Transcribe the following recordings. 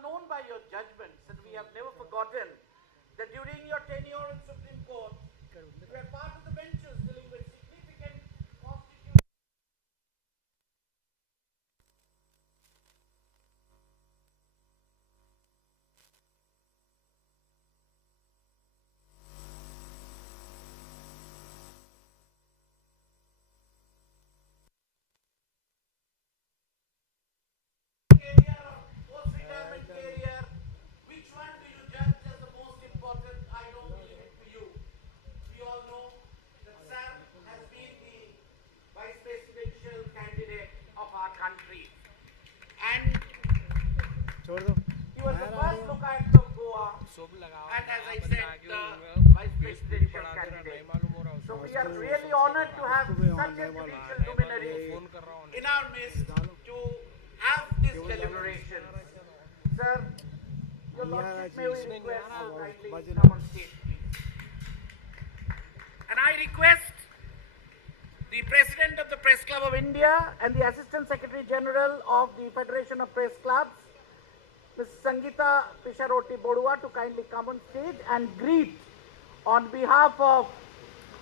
are known by your judgments, and we have never forgotten that during your tenure in Supreme Court, you were part of the benches dealing with significant constitutional. Career or post-retirement career, which one do you judge as the most important? I don't leave it to you. We all know that Sam has been the vice presidential candidate of our country, and he was the first local of Goa, and as I said, the vice presidential candidate. So we are really honored to have such a judicial luminary in our midst to have this deliberation. Sir, your lordship, may we request you kindly come on stage, please. And I request the President of the Press Club of India and the Assistant Secretary General of the Federation of Press Clubs, Ms. Sangeeta Pisharoti Bodua, to kindly come on stage and greet on behalf of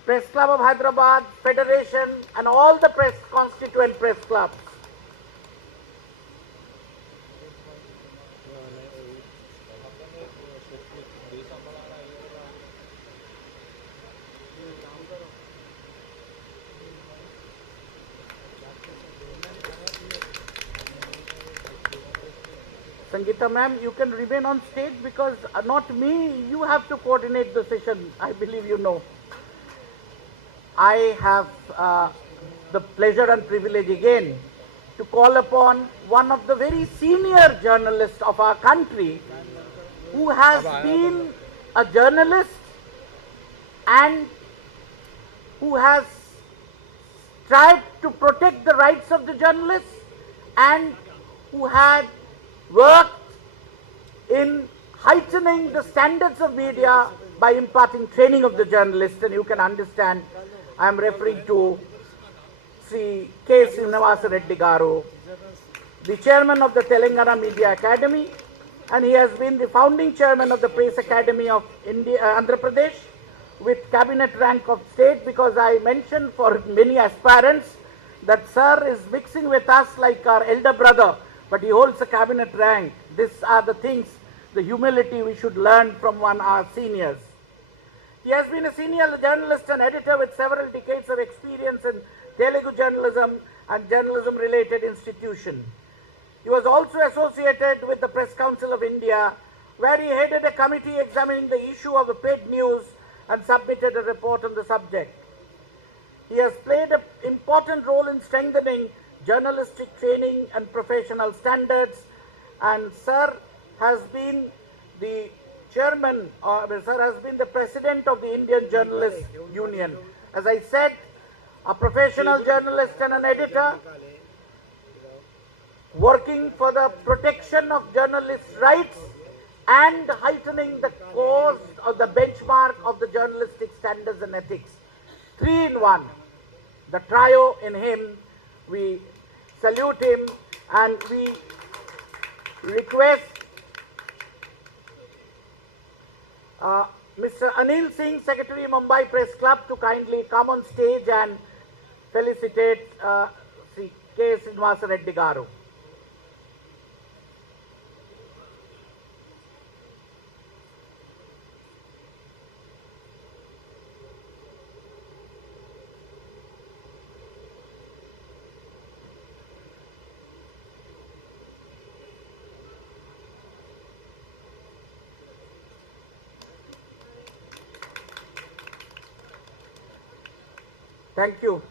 Press Club of Hyderabad, Federation and all the constituent press clubs. Sangeeta ma'am, you can remain on stage because not me, you have to coordinate the session, I believe you know. I have the pleasure and privilege again to call upon one of the very senior journalists of our country who has been a journalist and who has tried to protect the rights of the journalists and who had worked in heightening the standards of media by imparting training of the journalists, and you can understand I am referring to Sri K. Srinivasa Reddy Garu, the chairman of the Telangana Media Academy, and he has been the founding chairman of the Press Academy of India, Andhra Pradesh, with cabinet rank of state, because I mentioned for many aspirants that sir is mixing with us like our elder brother, but he holds a cabinet rank. These are the things, the humility we should learn from our seniors. He has been a senior journalist and editor with several decades of experience in Telugu journalism and journalism-related institutions. He was also associated with the Press Council of India, where he headed a committee examining the issue of the paid news and submitted a report on the subject. He has played an important role in strengthening journalistic training and professional standards, and sir has been the chairman, sir has been the president of the Indian Journalists Union. As I said, a professional journalist and an editor working for the protection of journalists' rights and heightening the cause of the benchmark of the journalistic standards and ethics. 3 in 1. The trio in him. We salute him and we request Mr. Anil Singh, Secretary Mumbai Press Club, to kindly come on stage and felicitate Sri K. Srinivasa Reddy Garu. Thank you.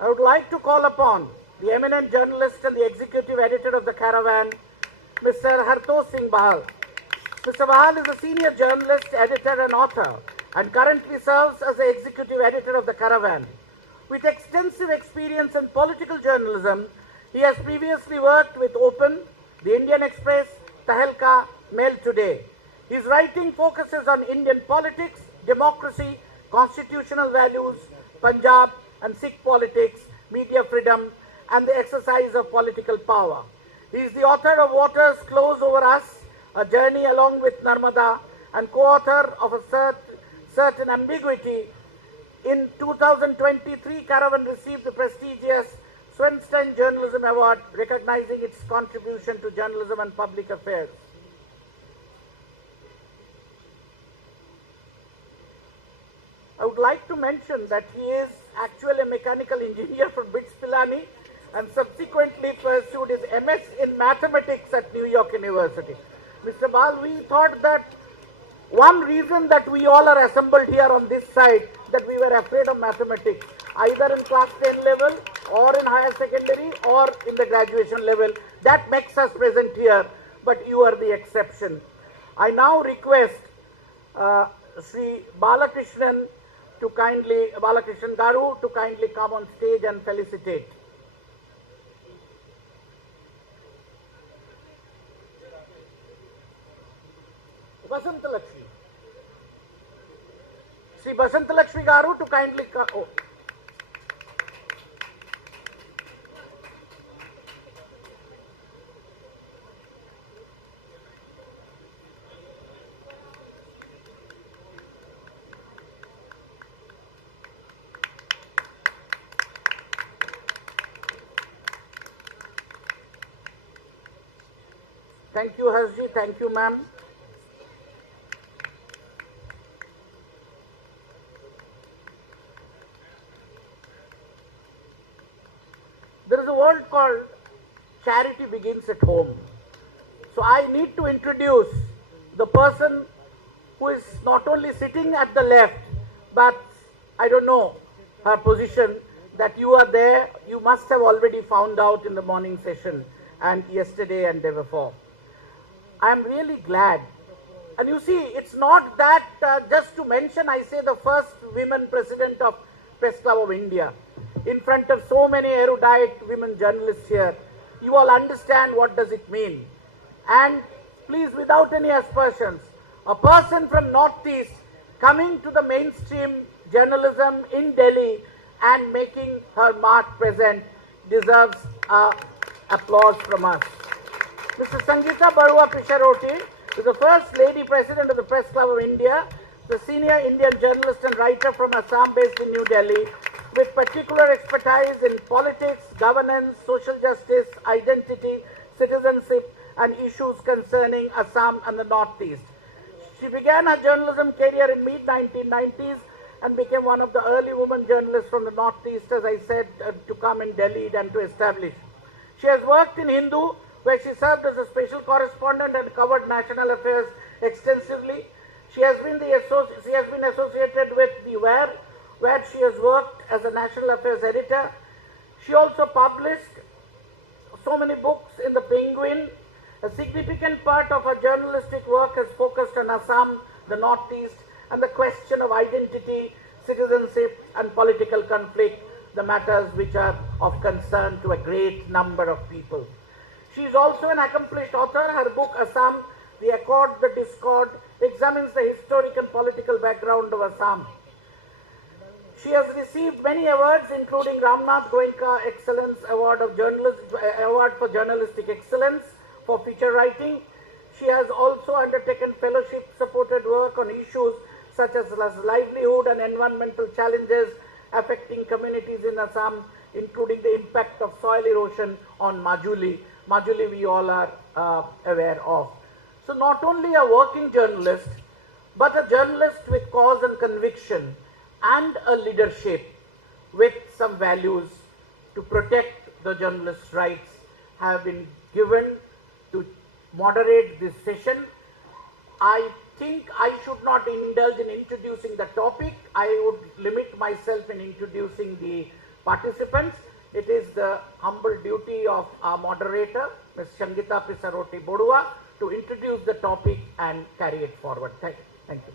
I would like to call upon the eminent journalist and the executive editor of the Caravan, Mr. Hartosh Singh Bahal. Mr. Bahal is a senior journalist, editor and author, and currently serves as the executive editor of the Caravan. With extensive experience in political journalism, he has previously worked with Open, the Indian Express, Tahelka, Mail Today. His writing focuses on Indian politics, democracy, constitutional values, Punjab and Sikh politics, media freedom, and the exercise of political power. He is the author of Waters Close Over Us, A Journey Along with Narmada, and co-author of A Certain Ambiguity. In 2023, Caravan received the prestigious Swenstein Journalism Award, recognizing its contribution to journalism and public affairs. I would like to mention that he is actually a mechanical engineer from BITS Pilani and subsequently pursued his MS in mathematics at New York University. Mr. Bal, we thought that one reason that we all are assembled here on this side, that we were afraid of mathematics, either in class 10 level or in higher secondary or in the graduation level, that makes us present here, but you are the exception. I now request Sri Balakrishnan Garu to kindly come on stage and felicitate. Basanta Lakshmi. Sri Basanta Lakshmi Garu to kindly come. Oh. Thank you, Harsji. Thank you, ma'am. There is a word called charity begins at home. So I need to introduce the person who is not only sitting at the left, but I don't know her position, that you are there. You must have already found out in the morning session and yesterday and day before. I am really glad. And you see, it's not that just to mention, I say the first women president of Press Club of India, in front of so many erudite women journalists here. You all understand what does it mean. And please, without any aspersions, a person from Northeast coming to the mainstream journalism in Delhi and making her mark present deserves applause from us. Mrs. Sangeeta Barua Pisaroti is the first lady president of the Press Club of India, the senior Indian journalist and writer from Assam based in New Delhi, with particular expertise in politics, governance, social justice, identity, citizenship, and issues concerning Assam and the Northeast. She began her journalism career in mid-1990s and became one of the early women journalists from the Northeast, as I said, to come in Delhi and to establish. She has worked in Hindu, where she served as a special correspondent and covered national affairs extensively. She has been associated with the where she has worked as a national affairs editor. She also published so many books in the Penguin. A significant part of her journalistic work has focused on Assam, the Northeast, and the question of identity, citizenship, and political conflict, the matters which are of concern to a great number of people. She is also an accomplished author. Her book, Assam, The Accord, the Discord, examines the historic and political background of Assam. She has received many awards, including Ramnath Goenka Excellence Award for Journalistic Excellence for feature writing. She has also undertaken fellowship-supported work on issues such as livelihood and environmental challenges affecting communities in Assam, including the impact of soil erosion on Majuli. Majuli we all are aware of. So not only a working journalist, but a journalist with cause and conviction, and a leadership with some values to protect the journalist's rights have been given to moderate this session. I think I should not indulge in introducing the topic. I would limit myself in introducing the participants. It is the humble duty of our moderator, Ms. Sangeeta Pisaroti Bodua, to introduce the topic and carry it forward. Thank you.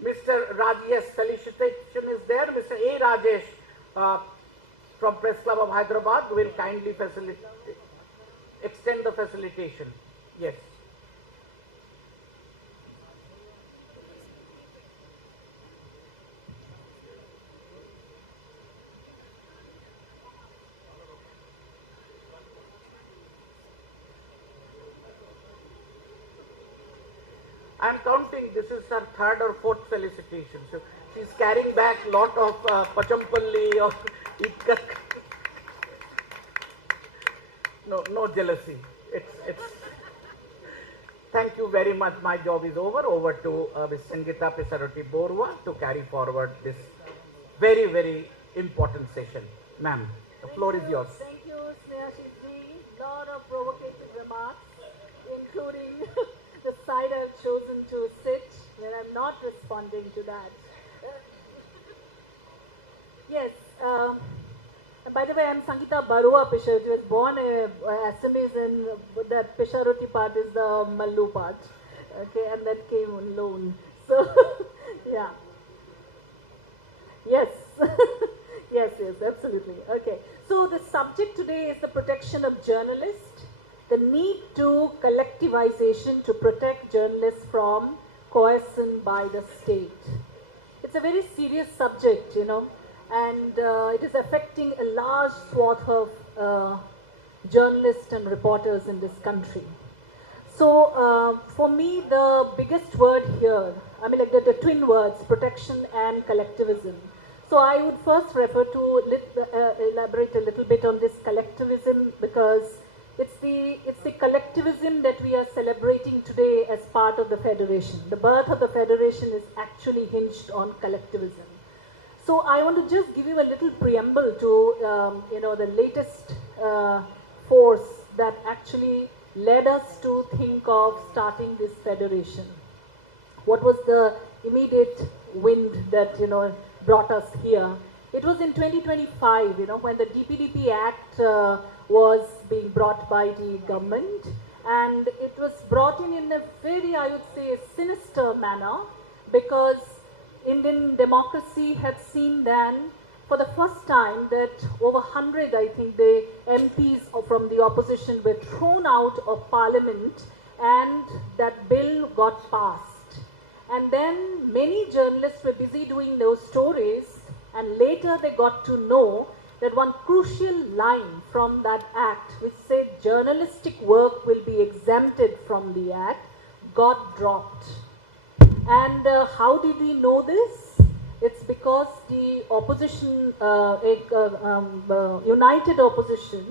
Mr. Rajesh felicitation is there. Mr. A. Rajesh from Press Club of Hyderabad will kindly extend the facilitation. Yes. I'm counting, this is her third or fourth felicitation. So she's carrying back lot of pachampalli or itkak. No jealousy. It's. Thank you very much. My job is over. Over to Ms. Sangeeta Pesaroti Borua to carry forward this very, very important session. Ma'am, the floor is yours. Thank you, Snehashiji. Lot of provocative remarks, including the side I've chosen to sit when I'm not responding to that. Yes. By the way, I'm Sangeeta Barua Pesharoti. I was born Assamese, and that Pesharoti part is the Mallu part. Okay, and that came on loan. So, yeah. Yes. Yes, absolutely. Okay. So the subject today is the protection of journalists, the need to collectivization to protect journalists from coercion by the state. It's a very serious subject, you know, and it is affecting a large swath of journalists and reporters in this country. So for me, the biggest word here, I mean like the twin words, protection and collectivism. So I would first refer to, elaborate a little bit on this collectivism, because it's the collectivism that we are celebrating today as part of the federation. The birth of the federation is actually hinged on collectivism. So I want to just give you a little preamble to you know, the latest force that actually led us to think of starting this federation. What was the immediate wind that, you know, brought us here? It was in 2025, you know, when the DPDP Act was being brought by the government, and it was brought in a very, I would say, sinister manner, because Indian democracy had seen then for the first time that over 100, I think, the MPs from the opposition were thrown out of parliament, and that bill got passed. And then many journalists were busy doing those stories, and later they got to know that one crucial line from that act, which said journalistic work will be exempted from the act, got dropped. And how did we know this? It's because the opposition, united opposition,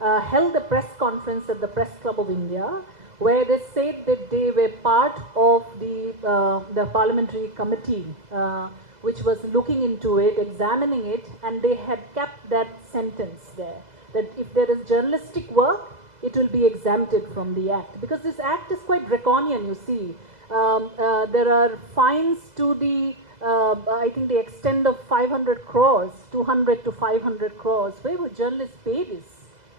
held a press conference at the Press Club of India, where they said that they were part of the parliamentary committee which was looking into it, examining it, and they had kept that sentence there, that if there is journalistic work, it will be exempted from the act. Because this act is quite draconian, you see. There are fines to the, I think the extent of 500 crores, 200 to 500 crores. Where would journalists pay this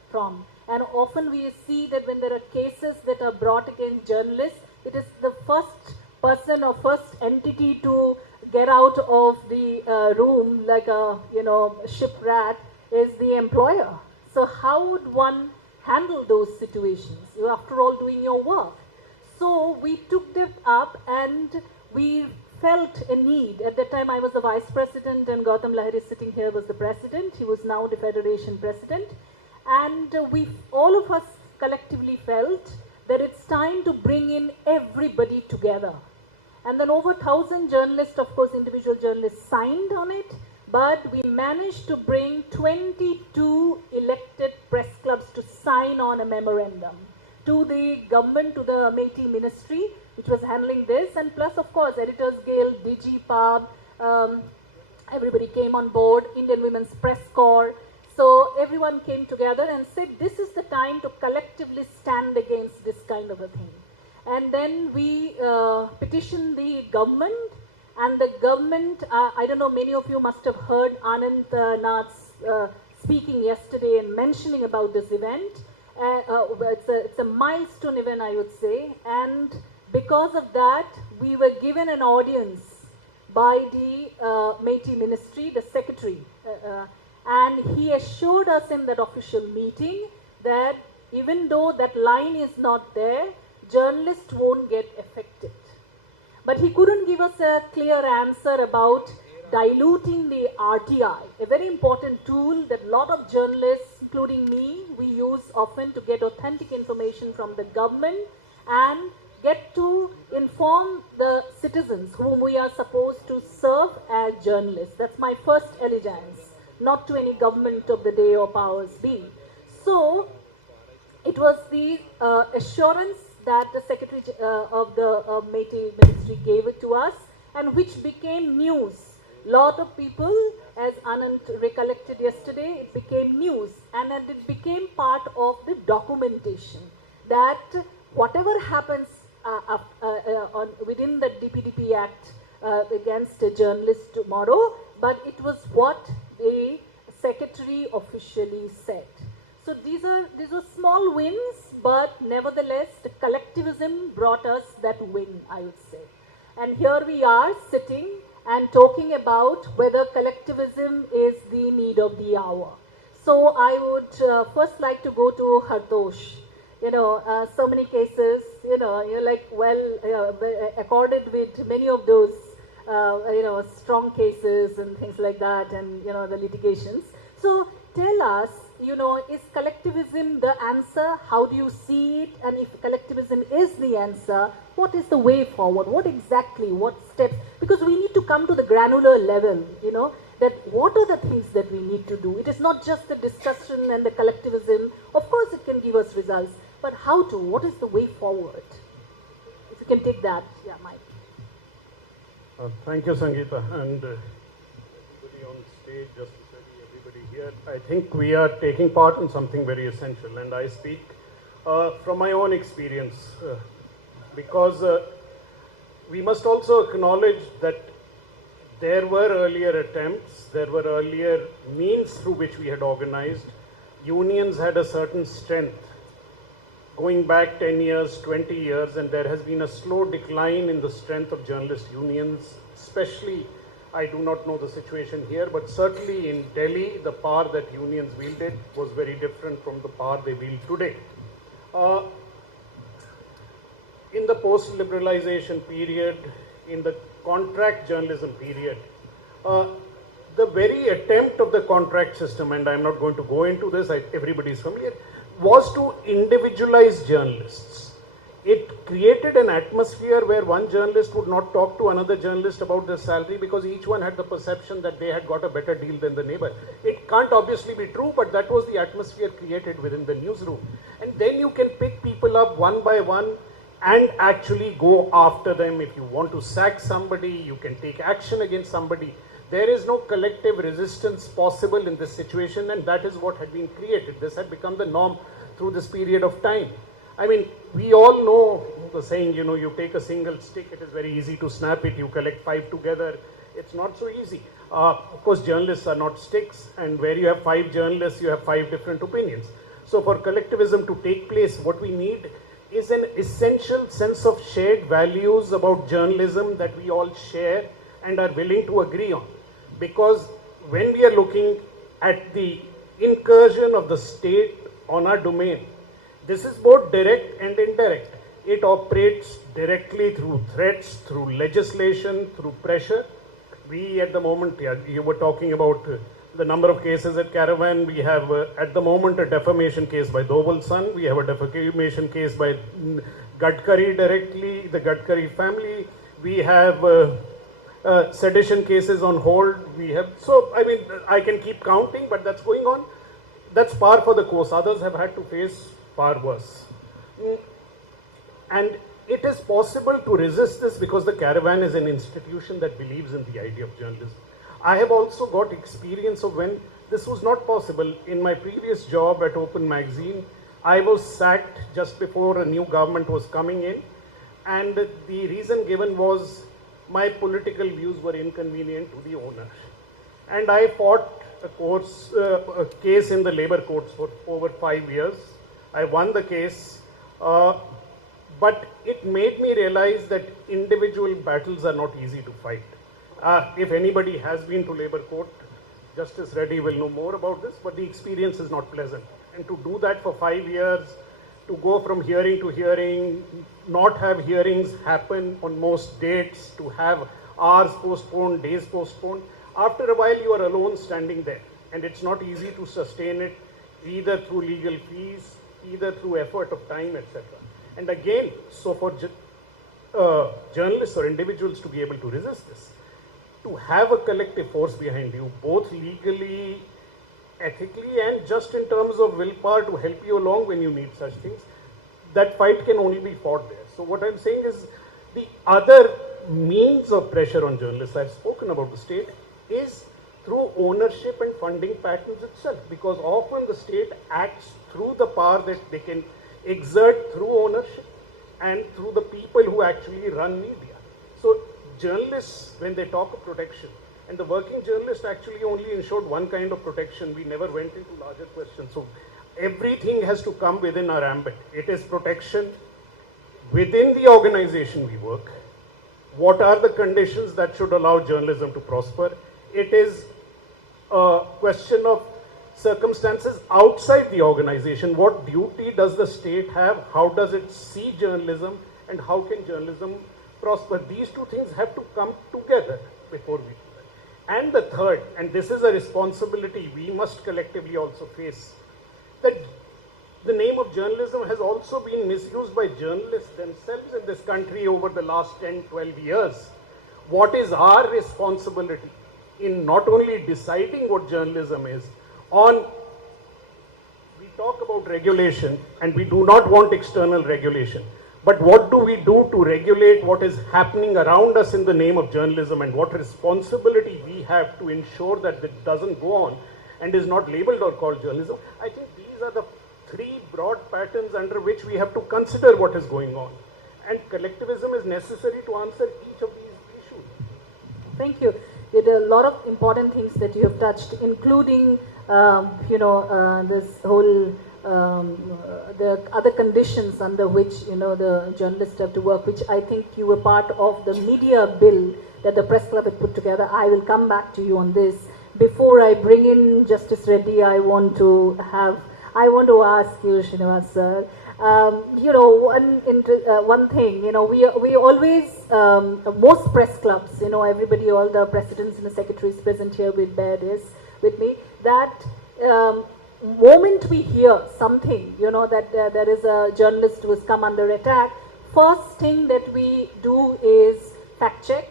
from? And often we see that when there are cases that are brought against journalists, it is the first person or first entity to get out of the room like a, you know, ship rat is the employer. So how would one handle those situations? You're after all doing your work. So we took them up, and we felt a need. At that time I was the vice president, and Gautam Lahiri sitting here was the president. He was now the federation president. And we, all of us collectively felt that it's time to bring in everybody together. And then over 1,000 journalists, of course individual journalists, signed on it, but we managed to bring 22 elected press clubs to sign on a memorandum to the government, to the Amity ministry, which was handling this, and plus of course Editors Guild, DigiPub, everybody came on board, Indian Women's Press Corps. So everyone came together and said, this is the time to collectively stand against this kind of a thing. And then we petitioned the government, and the government, I don't know, many of you must have heard Anand Nath's speaking yesterday and mentioning about this event. It's a milestone event, I would say, and because of that, we were given an audience by the Métis ministry, the secretary, and he assured us in that official meeting that even though that line is not there, journalists won't get affected. But he couldn't give us a clear answer about diluting the RTI, a very important tool that a lot of journalists, including me, we use often to get authentic information from the government and get to inform the citizens whom we are supposed to serve as journalists. That's my first allegiance, not to any government of the day or powers be. So, it was the assurance that the Secretary of the Métis Ministry gave it to us, and which became news. Lot of people, as Anand recollected yesterday, it became news, and then it became part of the documentation that whatever happens within the DPDP Act against a journalist tomorrow, but it was what the Secretary officially said. So these were small wins, but nevertheless, the collectivism brought us that win, I would say. And here we are sitting and talking about whether collectivism is the need of the hour. So I would first like to go to Hartosh. So many cases, you're like, accorded with many of those, strong cases and things like that, and, the litigations. So tell us, is collectivism the answer? How do you see it? And if collectivism is the answer, what is the way forward? What steps? Because we need to come to the granular level, that what are the things that we need to do? It is not just the discussion and the collectivism. Of course, it can give us results, but how to? What is the way forward? If you can take that, yeah, Mike. Thank you, Sangeeta, and everybody on stage, Justice Reddy, everybody here. I think we are taking part in something very essential, and I speak from my own experience because we must also acknowledge that there were earlier attempts, there were earlier means through which we had organized. Unions had a certain strength going back 10 years, 20 years, and there has been a slow decline in the strength of journalist unions, especially, I do not know the situation here, but certainly in Delhi, the power that unions wielded was very different from the power they wield today. In the post-liberalization period, in the contract journalism period, the very attempt of the contract system, and I'm not going to go into this, everybody is familiar, was to individualize journalists. It created an atmosphere where one journalist would not talk to another journalist about their salary because each one had the perception that they had got a better deal than the neighbor. It can't obviously be true, but that was the atmosphere created within the newsroom. And then you can pick people up one by one and actually go after them. If you want to sack somebody, you can take action against somebody. There is no collective resistance possible in this situation, and that is what had been created. This had become the norm through this period of time. I mean, we all know the saying, you take a single stick, it is very easy to snap it, you collect 5 together. It's not so easy. Of course, journalists are not sticks, and where you have 5 journalists, you have 5 different opinions. So for collectivism to take place, what we need is an essential sense of shared values about journalism that we all share and are willing to agree on. Because when we are looking at the incursion of the state on our domain, this is both direct and indirect. It operates directly through threats, through legislation, through pressure. We at the moment, you were talking about the number of cases at Caravan. We have at the moment a defamation case by Doval's son. We have a defamation case by Gadkari directly, the Gadkari family. We have sedition cases on hold. We have, so I mean, I can keep counting, but that's going on. That's par for the course. Others have had to face far worse. And it is possible to resist this because the Caravan is an institution that believes in the idea of journalism. I have also got experience of when this was not possible. In my previous job at Open Magazine, I was sacked just before a new government was coming in, and the reason given was my political views were inconvenient to the owner. And I fought a case in the labor courts for over 5 years. I won the case, but it made me realize that individual battles are not easy to fight. If anybody has been to labor court, Justice Reddy will know more about this, but the experience is not pleasant. And to do that for 5 years, to go from hearing to hearing, not have hearings happen on most dates, to have hours postponed, days postponed, after a while you are alone standing there. And it's not easy to sustain it, either through legal fees, either through effort of time, etc. And again, so for journalists or individuals to be able to resist this. To have a collective force behind you, both legally, ethically, and just in terms of willpower to help you along when you need such things, that fight can only be fought there. So what I'm saying is the other means of pressure on journalists, I've spoken about the state, is through ownership and funding patterns itself, because often the state acts through the power that they can exert through ownership and through the people who actually run media. So journalists, when they talk of protection, and the working journalist actually only ensured one kind of protection, we never went into larger questions. So everything has to come within our ambit. It is protection within the organization we work. What are the conditions that should allow journalism to prosper? It is a question of circumstances outside the organization. What duty does the state have? How does it see journalism? And how can journalism prosper? These two things have to come together before we do that. And the third, and this is a responsibility we must collectively also face, that the name of journalism has also been misused by journalists themselves in this country over the last 10, 12 years. What is our responsibility in not only deciding what journalism is, we talk about regulation and we do not want external regulation, but what do we do to regulate what is happening around us in the name of journalism, and what responsibility we have to ensure that it doesn't go on and is not labeled or called journalism? I think these are the three broad patterns under which we have to consider what is going on, and collectivism is necessary to answer each of these issues. Thank you. There are a lot of important things that you have touched, including this whole the other conditions under which the journalists have to work, which I think you were part of the media bill that the Press Club had put together. I will come back to you on this. Before I bring in Justice Reddy, I want to ask you, Srinivas sir, one thing, we always, most press clubs, everybody, all the presidents and the secretaries present here with with me, that moment we hear something, that there is a journalist who has come under attack, first thing that we do is fact check,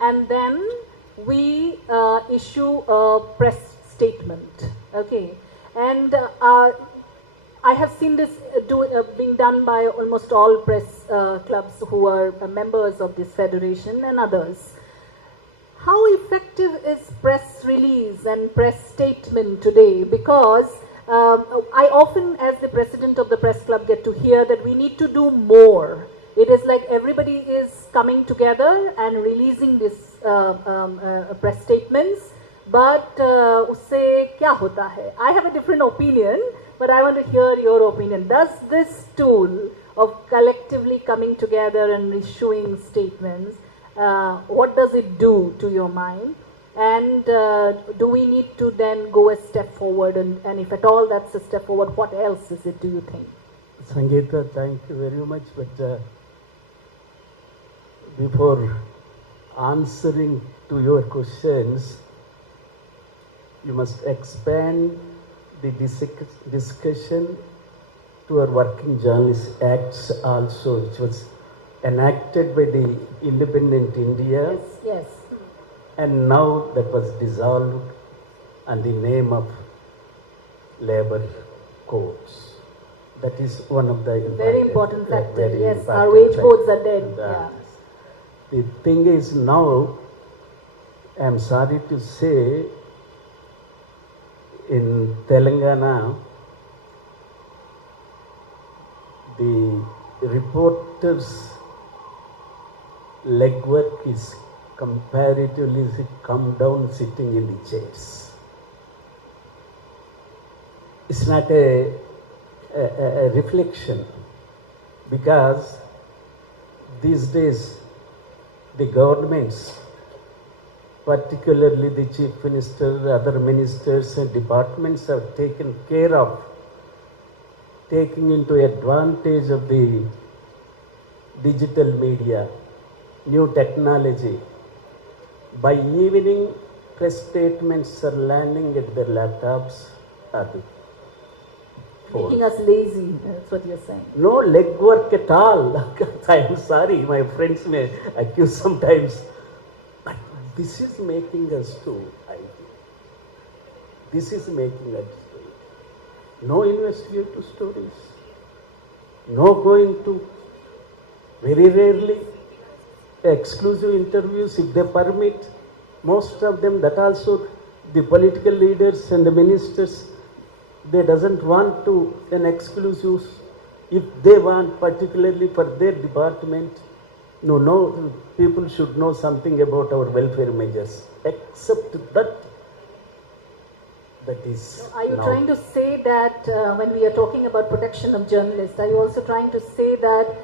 and then we issue a press statement, okay? And I have seen this being done by almost all press clubs who are members of this federation and others. How effective is press release and press statement today? Because I often, as the president of the press club, get to hear that we need to do more. It is like everybody is coming together and releasing this press statements, but usse kya hota hai? I have a different opinion, but I want to hear your opinion. Does this tool of collectively coming together and issuing statements, what does it do to your mind? And do we need to then go a step forward? And if at all that's a step forward, what else is it, do you think? Sangeeta, thank you very much. But before answering to your questions, you must expand the discussion to our Working Journalists Acts also, which was enacted by the Independent India. Yes, yes. And now that was dissolved and the name of Labor Codes. That is one of the very important factor. Yes, important our wage factor. codes are dead. Yeah. The thing is now, I am sorry to say, in Telangana, the reporters' legwork is comparatively come down sitting in the chairs. It's not a reflection, because these days the governments, particularly the Chief Minister, other ministers and departments, have taken care of taking into advantage of the digital media, new technology. By evening, press statements are landing at their laptops or the Making us lazy, that's what you're saying. No legwork at all. I am sorry, my friends may accuse sometimes. But this is making us to, I think. This is making us to. No investigative stories. No going to, very rarely, exclusive interviews if they permit. Most of them, that also, the political leaders and the ministers, they doesn't want to an exclusive. If they want, particularly for their department, no, people should know something about our welfare measures. Except that is. Are you now. trying to say that when we are talking about protection of journalists, are you also trying to say that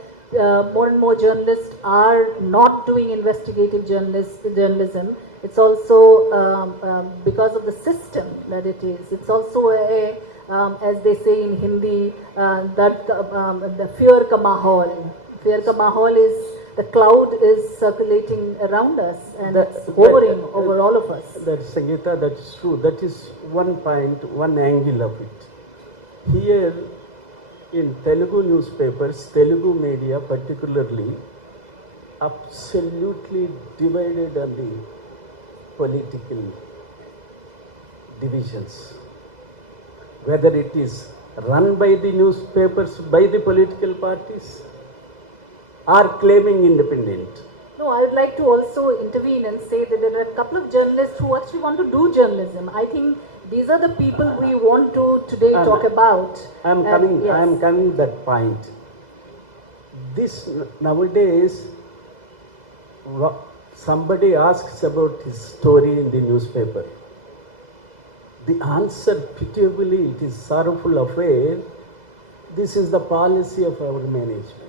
more and more journalists are not doing investigative journalism? It's also because of the system that it is. It's also as they say in Hindi, that the fear ka mahal. Fear ka mahal is the cloud is circulating around us and it's hovering over all of us. That's Sangeeta, that's true. That is one point, one angle of it. Here in Telugu newspapers, Telugu media particularly, absolutely divided on the political divisions. Whether it is run by the newspapers, by the political parties, are claiming independent. No, I would like to also intervene and say that there are a couple of journalists who actually want to do journalism. I think these are the people we want to today talk about. I am coming that point. This nowadays, somebody asks about his story in the newspaper. The answer, pitiably, it is sorrowful affair. This is the policy of our management.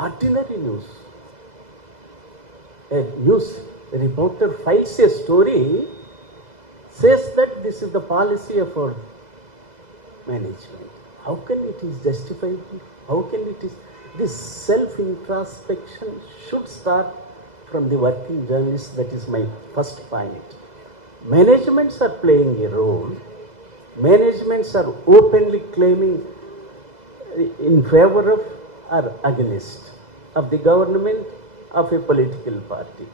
Ordinary news. A news reporter files a story, says that this is the policy of our management. How can it is justified? How can it is? This self-introspection should start from the working journalist. That is my first point. Managements are playing a role. Managements are openly claiming in favor of or against of the government of a political party.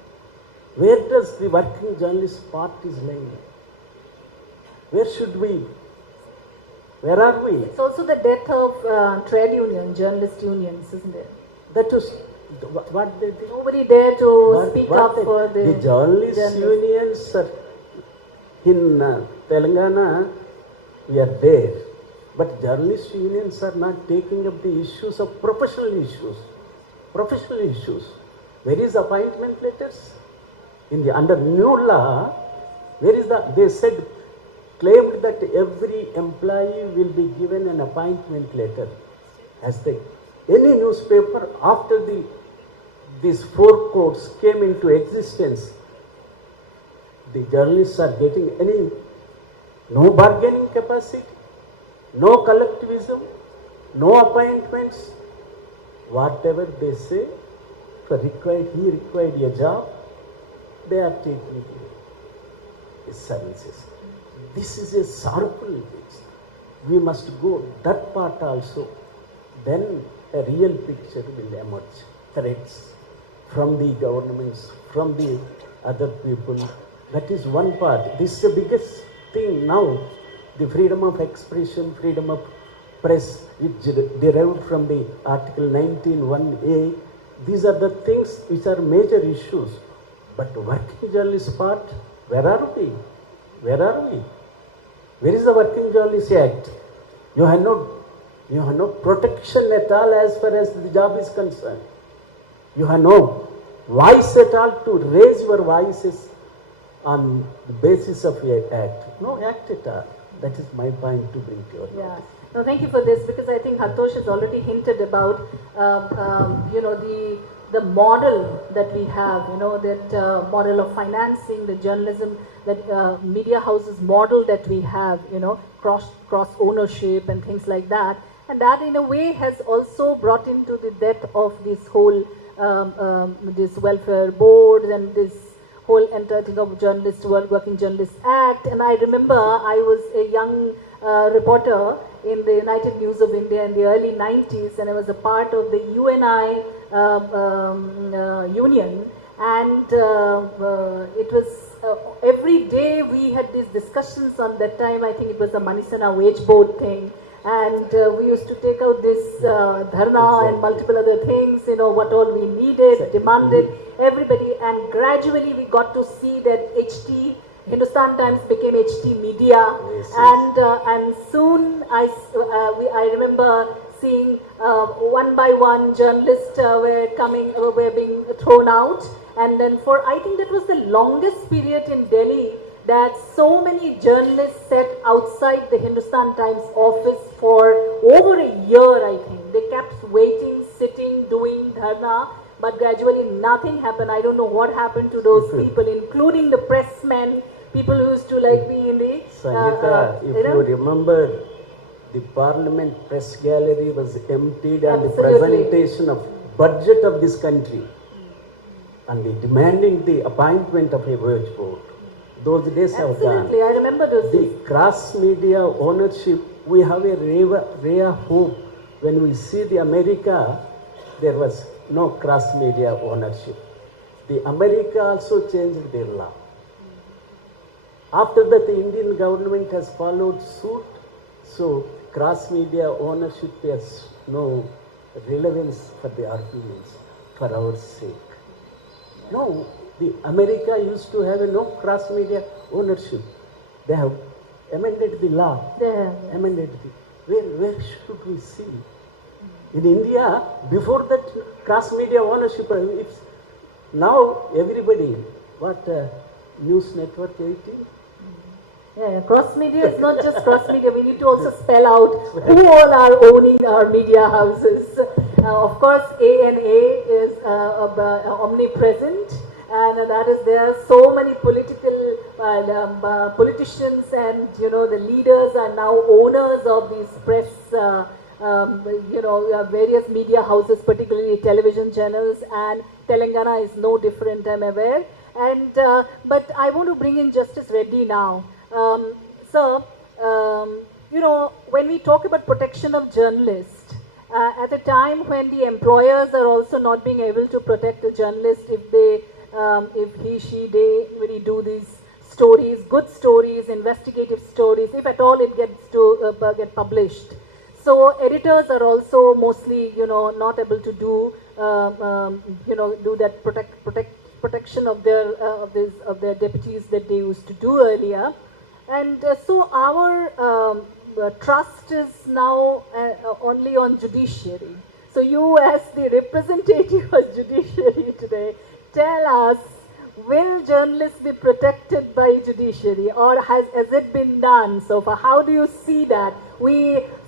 Where does the working journalist part is lying? Where should we? Where are we? It's also the death of trade union, journalist unions, isn't it? That was what they did. Nobody dare to speak up for the journalist unions are in Telangana. We are there. But journalist unions are not taking up the issues of professional issues. Professional issues. Where is appointment letters? In the under new law, where is the? They said, claimed that every employee will be given an appointment letter. As they, any newspaper after these four codes came into existence, the journalists are getting no bargaining capacity. No collectivism, no appointments, whatever they say, he required a job, they are taking his services. This is a sorrowful thing. We must go that part also, then a real picture will emerge. Threats from the governments, from the other people. That is one part. This is the biggest thing now. The freedom of expression, freedom of press, which derived from the Article 19(1)(a). These are the things which are major issues. But working journalist part, where are we? Where are we? Where is the Working Journalist Act? You have no protection at all as far as the job is concerned. You have no voice at all to raise your voices on the basis of your act. No act at all. That is my point to bring to your notice. No, thank you for this, because I think Hartosh has already hinted about the model that we have, that model of financing the journalism, that media houses model that we have, cross ownership and things like that, and that in a way has also brought into the death of this whole this welfare board and this whole entire thing of Working Journalists Act. And I remember I was a young reporter in the United News of India in the early 90s, and I was a part of the UNI union, and it was every day we had these discussions. On that time, I think it was the Manisana wage board thing, and we used to take out this dharna and multiple other things, what all we needed, demanded, everybody, and gradually we got to see that HT, Hindustan Times became HT Media, Yes, and soon I remember seeing one by one journalists were being thrown out, and then I think that was the longest period in Delhi that so many journalists sat outside the Hindustan Times office for over a year. I think they kept waiting, sitting, doing dharna, but gradually nothing happened. I don't know what happened to those people, including the pressmen, people who used to be in the Sangeeta, if you remember, the Parliament Press Gallery was emptied and the presentation of budget of this country and the demanding the appointment of a wage board. Those days have gone. Absolutely, I remember those days. The cross media ownership, we have a ray of hope. When we see the America, there was no cross media ownership. The America also changed their law. After that, the Indian government has followed suit. So cross media ownership has no relevance for the arguments, for our sake. No, the America used to have a no cross media ownership. They have amended the law. Amended the. Where should we see? In India, before that cross media ownership, now everybody, News Network 18? Yeah, cross media is not just cross media. We need to also spell out who all are owning our media houses. Of course, ANA is omnipresent, and that is there. So many politicians and the leaders are now owners of these press, various media houses, particularly television channels, and Telangana is no different, I'm aware. And but I want to bring in Justice Reddy now. Sir, when we talk about protection of journalists, at a time when the employers are also not being able to protect the journalist if he, she, they really do these stories, good stories, investigative stories, if at all it gets to get published. So editors are also mostly, not able to do, do that protection of their deputies that they used to do earlier. And so our trust is now only on judiciary. So you, as the representative of judiciary today, tell us, will journalists be protected by judiciary, or has it been done so far? How do you see that?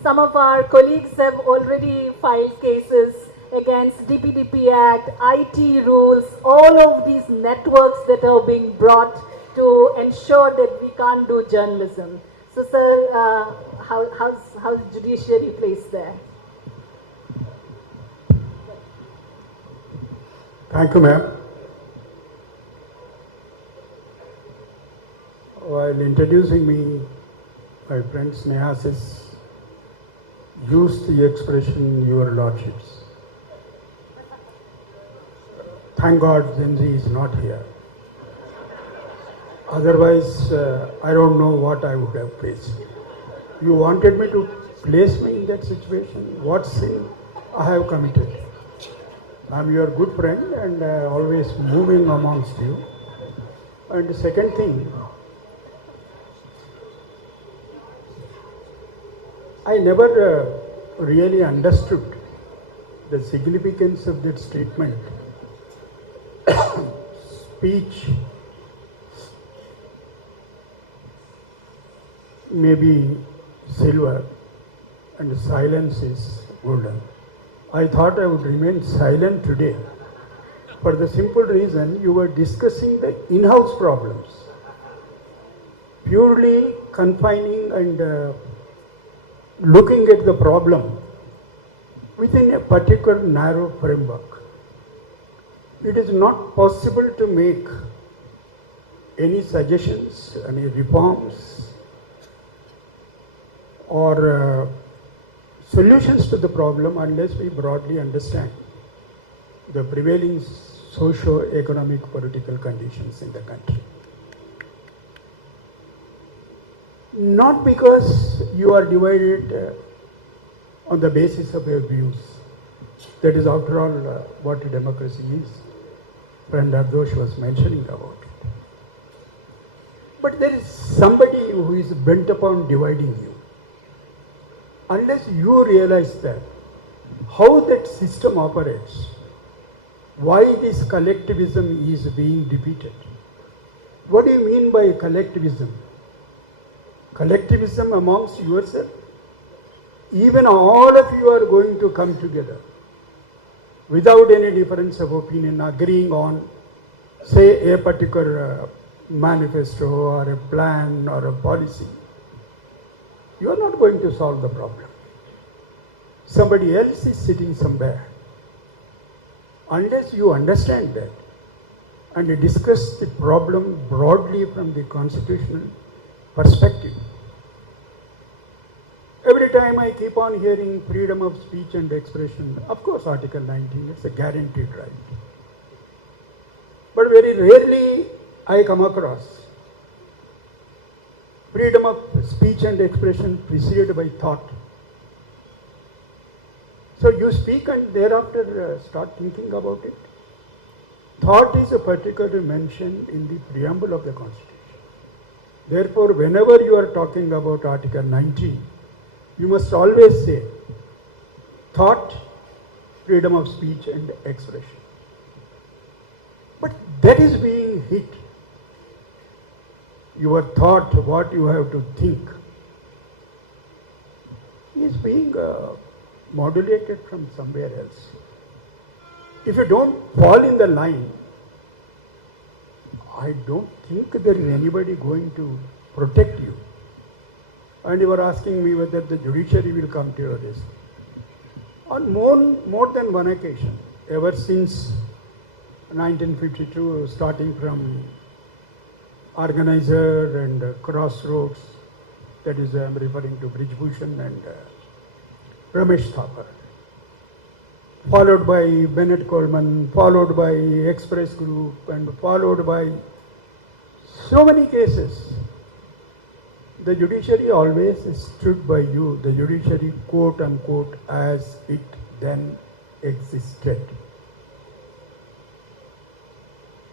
Some of our colleagues have already filed cases against DPDP Act, IT rules, all of these networks that are being brought to ensure that we can't do journalism. So, sir, how's judiciary placed there? Thank you, ma'am. While introducing me, my friend Sneha says, use the expression, your lordships. Thank God Zenzi is not here. Otherwise, I don't know what I would have faced. You wanted me to place me in that situation? What sin I have committed? I'm your good friend and always moving amongst you. And the second thing, I never really understood the significance of that statement. Speech may be silver and silence is golden. I thought I would remain silent today for the simple reason you were discussing the in-house problems, purely confining and looking at the problem within a particular narrow framework. It is not possible to make any suggestions, any reforms or solutions to the problem unless we broadly understand the prevailing socio-economic political conditions in the country. Not because you are divided on the basis of your views. That is, after all, what democracy is. Friend Abdosh was mentioning about it. But there is somebody who is bent upon dividing you. Unless you realize that, how that system operates, why this collectivism is being defeated. What do you mean by collectivism? Collectivism amongst yourself? Even all of you are going to come together without any difference of opinion, agreeing on, say, a particular manifesto or a plan or a policy. You are not going to solve the problem. Somebody else is sitting somewhere. Unless you understand that and discuss the problem broadly from the constitutional perspective. Every time I keep on hearing freedom of speech and expression, of course Article 19, it's a guaranteed right. But very rarely I come across freedom of speech and expression preceded by thought. So you speak and thereafter start thinking about it. Thought is a particular mention in the preamble of the Constitution. Therefore, whenever you are talking about Article 19, you must always say thought, freedom of speech and expression. But that is being hit. Your thought, what you have to think, is being modulated from somewhere else. If you don't fall in the line, I don't think there is anybody going to protect you. And you are asking me whether the judiciary will come to your rescue. On more than one occasion, ever since 1952, starting from Organizer and Crossroads, that is, I am referring to Brijbhushan and Ramesh Thapar, followed by Bennett Coleman, followed by Express Group, and followed by so many cases. The judiciary always stood by you, the judiciary, quote unquote, as it then existed.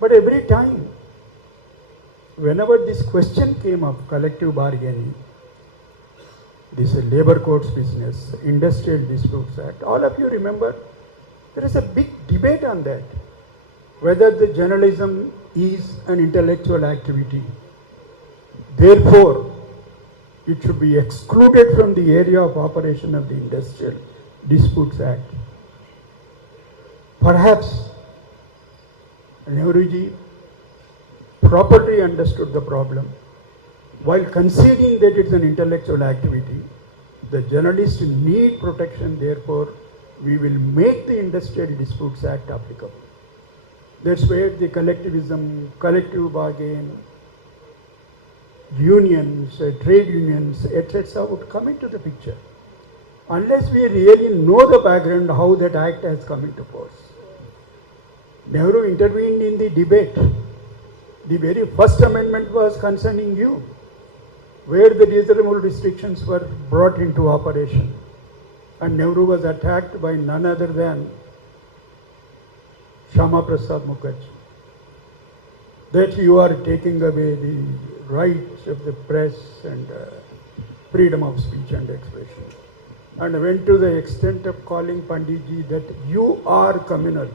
But every time, whenever this question came up, collective bargaining, this labor courts business, Industrial Disputes Act, all of you remember, there is a big debate on that, whether the journalism is an intellectual activity. Therefore, it should be excluded from the area of operation of the Industrial Disputes Act. Perhaps Nehruji properly understood the problem. While conceding that it's an intellectual activity, the journalists need protection, therefore we will make the Industrial Disputes Act applicable. That's where the collectivism, collective bargain, unions, trade unions, etc. would come into the picture. Unless we really know the background, how that act has come into force. Nehru intervened in the debate. The very first amendment was concerning you, where the reasonable restrictions were brought into operation. And Nehru was attacked by none other than Shyama Prasad Mukherjee. That you are taking away the rights of the press and freedom of speech and expression. And went to the extent of calling Panditji that you are communal.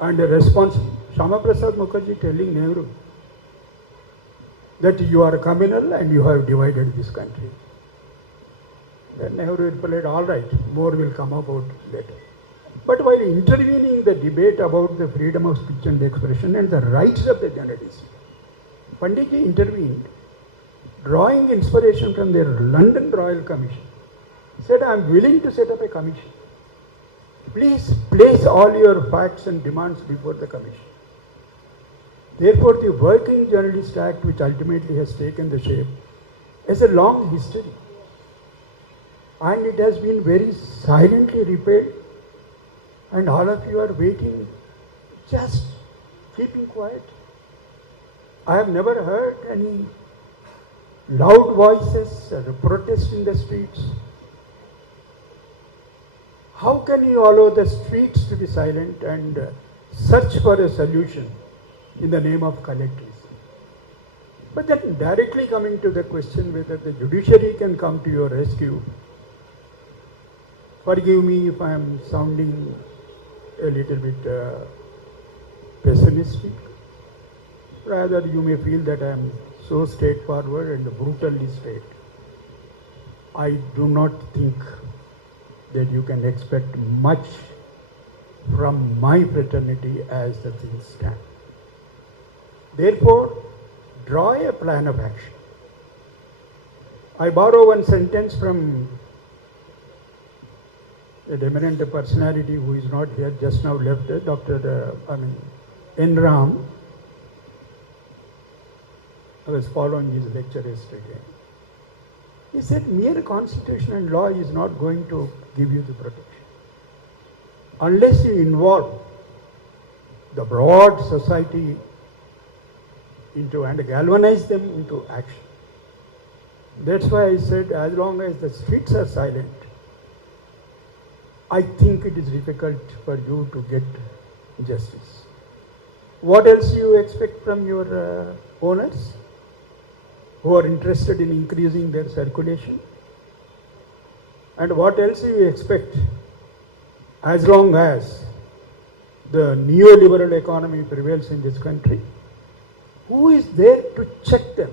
And the response, Shyama Prasad Mukherjee telling Nehru that you are communal and you have divided this country. Then Nehru replied, all right, more will come about later. But while intervening in the debate about the freedom of speech and expression and the rights of the journalists, Panditji intervened, drawing inspiration from their London Royal Commission. Said, I am willing to set up a commission. Please place all your facts and demands before the commission. Therefore, the Working Journalist Act, which ultimately has taken the shape, has a long history. and it has been very silently repelled, and all of you are waiting, just keeping quiet. I have never heard any loud voices or protest in the streets. How can you allow the streets to be silent and search for a solution in the name of collectivism? But then directly coming to the question whether the judiciary can come to your rescue, forgive me if I am sounding a little bit pessimistic. Rather, you may feel that I am so straightforward and brutally straight. I do not think that you can expect much from my fraternity as the things stand. Therefore, draw a plan of action. I borrow one sentence from a eminent personality who is not here, just now left, Dr. N. Ram. I was following his lecture yesterday. He said, mere constitution and law is not going to give you the protection. Unless you involve the broad society into and galvanize them into action. That's why I said, as long as the streets are silent, I think it is difficult for you to get justice. What else you expect from your owners who are interested in increasing their circulation? And what else you expect as long as the neoliberal economy prevails in this country? Who is there to check them?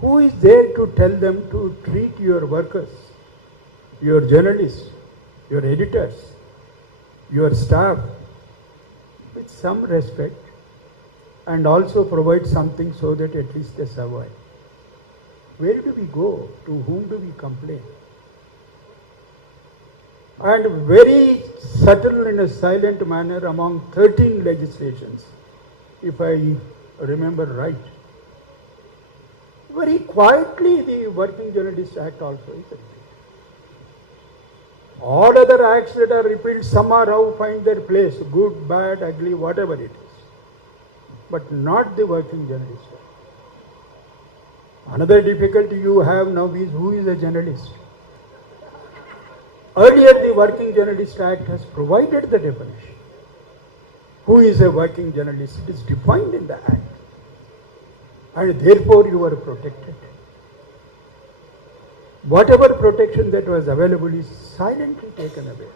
Who is there to tell them to treat your workers, your journalists, your editors, your staff with some respect and also provide something so that at least they survive? Where do we go? To whom do we complain? And very subtle in a silent manner among 13 legislations, if I remember right, very quietly the Working Journalist Act also is repealed. All other acts that are repealed somehow find their place, good, bad, ugly, whatever it is, but not the Working Journalist Act. Another difficulty you have now is who is a journalist? Earlier the Working Journalist Act has provided the definition. Who is a working journalist? It is defined in the Act. And therefore you are protected. Whatever protection that was available is silently taken away.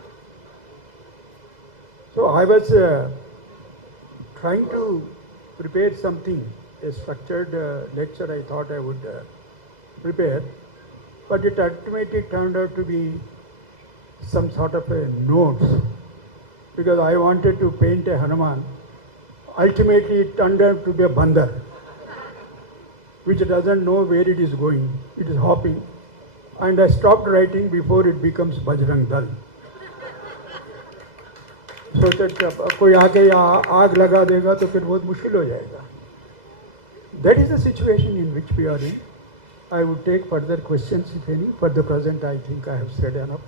So I was trying to prepare something, a structured lecture I thought I would prepare, but it ultimately turned out to be some sort of a notes, because I wanted to paint a Hanuman. Ultimately it turned out to be a bandar, which doesn't know where it is going. It is hopping. And I stopped writing before it becomes Bajrang Dal. So that कोई आके आग लगा देगा तो फिर बहुत मुश्किल हो जाएगा. That is the situation in which we are in. I would take further questions if any. For the present I think I have said enough.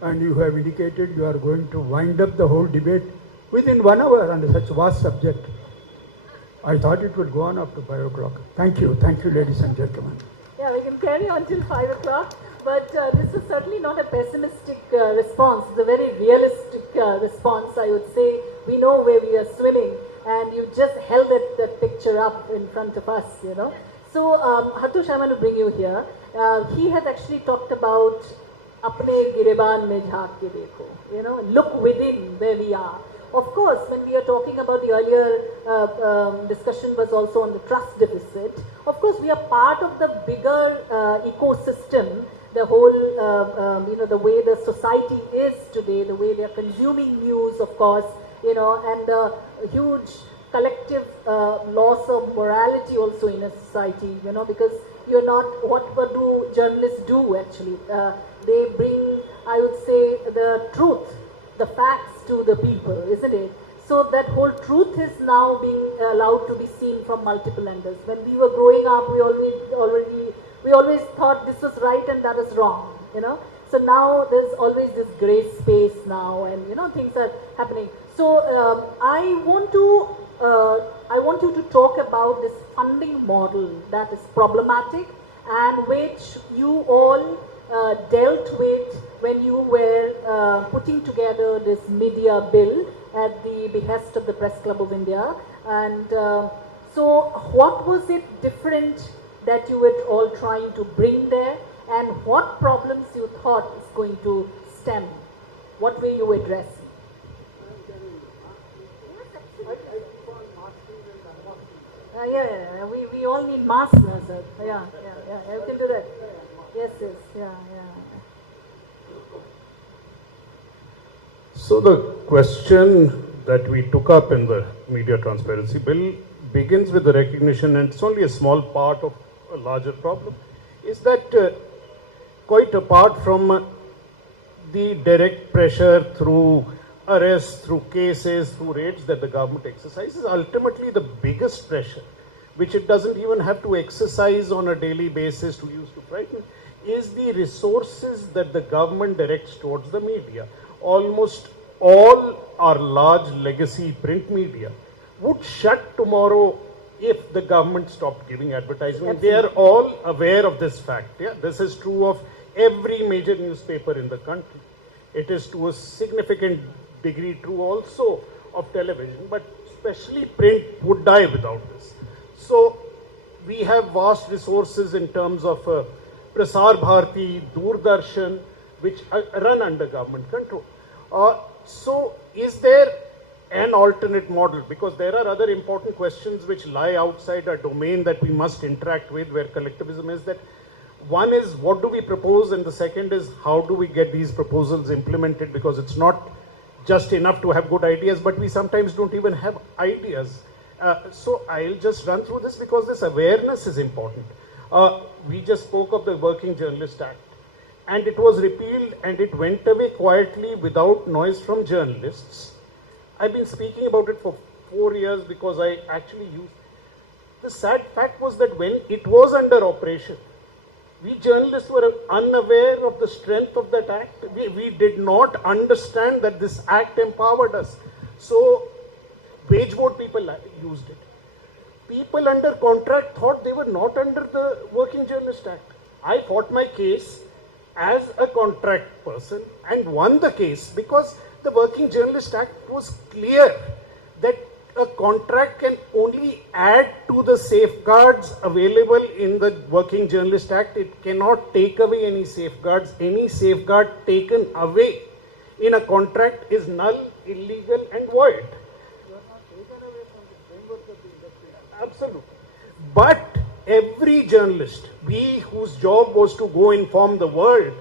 And you have indicated you are going to wind up the whole debate within 1 hour on such vast subject. I thought it would go on up to 5 o'clock. Thank you, ladies and gentlemen. Yeah, we can carry on till 5 o'clock, but this is certainly not a pessimistic response. It's a very realistic response, I would say. We know where we are swimming, and you just held that picture up in front of us, you know. So, Hatush, I'm going to bring you here. He has actually talked about apne gireban mein jhaak ke dekho, you know, look within where we are. Of course, when we are talking about the earlier discussion was also on the trust deficit. Of course, we are part of the bigger ecosystem, the whole, you know, the way the society is today, the way they are consuming news, of course, you know, and the huge collective loss of morality also in a society, you know, because you're not, what do journalists do actually? They bring, I would say, the truth, the facts to the people, isn't it? So that whole truth is now being allowed to be seen from multiple angles. When we were growing up, we we always thought this was right and that is wrong, you know. So now there's always this gray space now, and you know, things are happening. So I want you to talk about this funding model that is problematic and which you all dealt with when you were putting together this media bill at the behest of the Press Club of India. And so what was it different that you were all trying to bring there, and what problems you thought is going to stem? What were you addressing? Yeah. We all need masks now, sir. Yeah. You can do that. Yes. Yeah. So the question that we took up in the Media Transparency Bill begins with the recognition, and it's only a small part of a larger problem, is that quite apart from the direct pressure through arrests, through cases, through raids that the government exercises, ultimately the biggest pressure, which it doesn't even have to exercise on a daily basis to use to frighten, is the resources that the government directs towards the media. Almost all our large legacy print media would shut tomorrow if the government stopped giving advertisement. They are all aware of this fact. Yeah? This is true of every major newspaper in the country. It is to a significant degree true also of television, but especially print would die without this. So we have vast resources in terms of Prasar Bharati, Doordarshan, which run under government control. So is there an alternate model? Because there are other important questions which lie outside our domain that we must interact with, where collectivism is that. One is, what do we propose? And the second is, how do we get these proposals implemented? Because it's not just enough to have good ideas, but we sometimes don't even have ideas. So I'll just run through this because this awareness is important. We just spoke of the Working Journalist Act, and it was repealed and it went away quietly without noise from journalists. I've been speaking about it for 4 years because I actually used. The sad fact was that when it was under operation, we journalists were unaware of the strength of that act. We did not understand that this act empowered us. So, wage board people used it. People under contract thought they were not under the Working Journalist Act. I fought my case as a contract person and won the case because the Working Journalist Act was clear that a contract can only add to the safeguards available in the Working Journalist Act. It cannot take away any safeguards. Any safeguard taken away in a contract is null, illegal and void. Absolutely. But every journalist, we whose job was to go inform the world,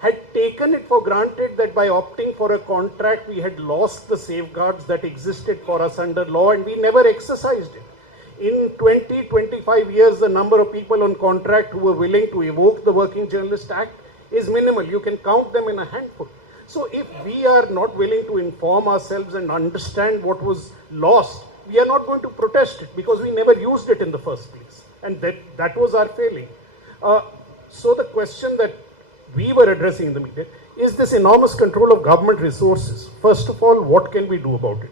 had taken it for granted that by opting for a contract, we had lost the safeguards that existed for us under law, and we never exercised it. In 20-25 years, the number of people on contract who were willing to evoke the Working Journalist Act is minimal. You can count them in a handful. So if we are not willing to inform ourselves and understand what was lost, we are not going to protest it because we never used it in the first place. And that was our failing. So the question that we were addressing in the media is this enormous control of government resources. First of all, what can we do about it?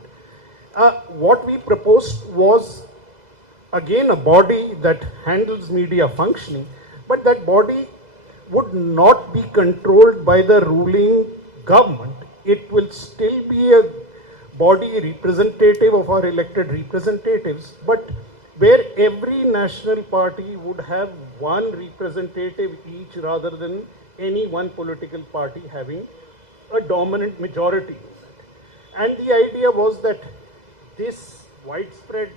What we proposed was, again, a body that handles media functioning, but that body would not be controlled by the ruling government. It will still be a body representative of our elected representatives, but where every national party would have one representative each rather than any one political party having a dominant majority. And the idea was that this widespread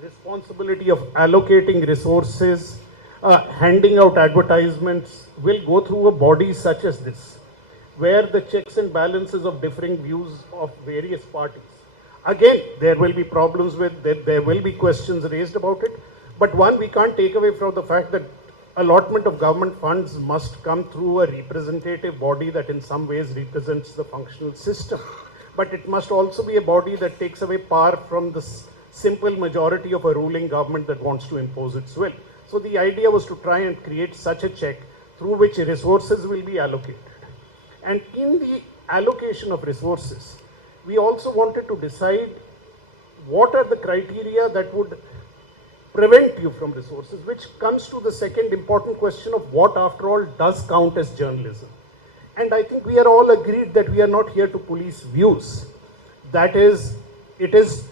responsibility of allocating resources, handing out advertisements will go through a body such as this, where the checks and balances of differing views of various parties. Again, there will be problems with that, there will be questions raised about it, but one, we can't take away from the fact that allotment of government funds must come through a representative body that in some ways represents the functional system. But it must also be a body that takes away power from the simple majority of a ruling government that wants to impose its will. So the idea was to try and create such a check through which resources will be allocated. And in the allocation of resources, we also wanted to decide what are the criteria that would prevent you from resources, which comes to the second important question of what, after all, does count as journalism. And I think we are all agreed that we are not here to police views. That is, it is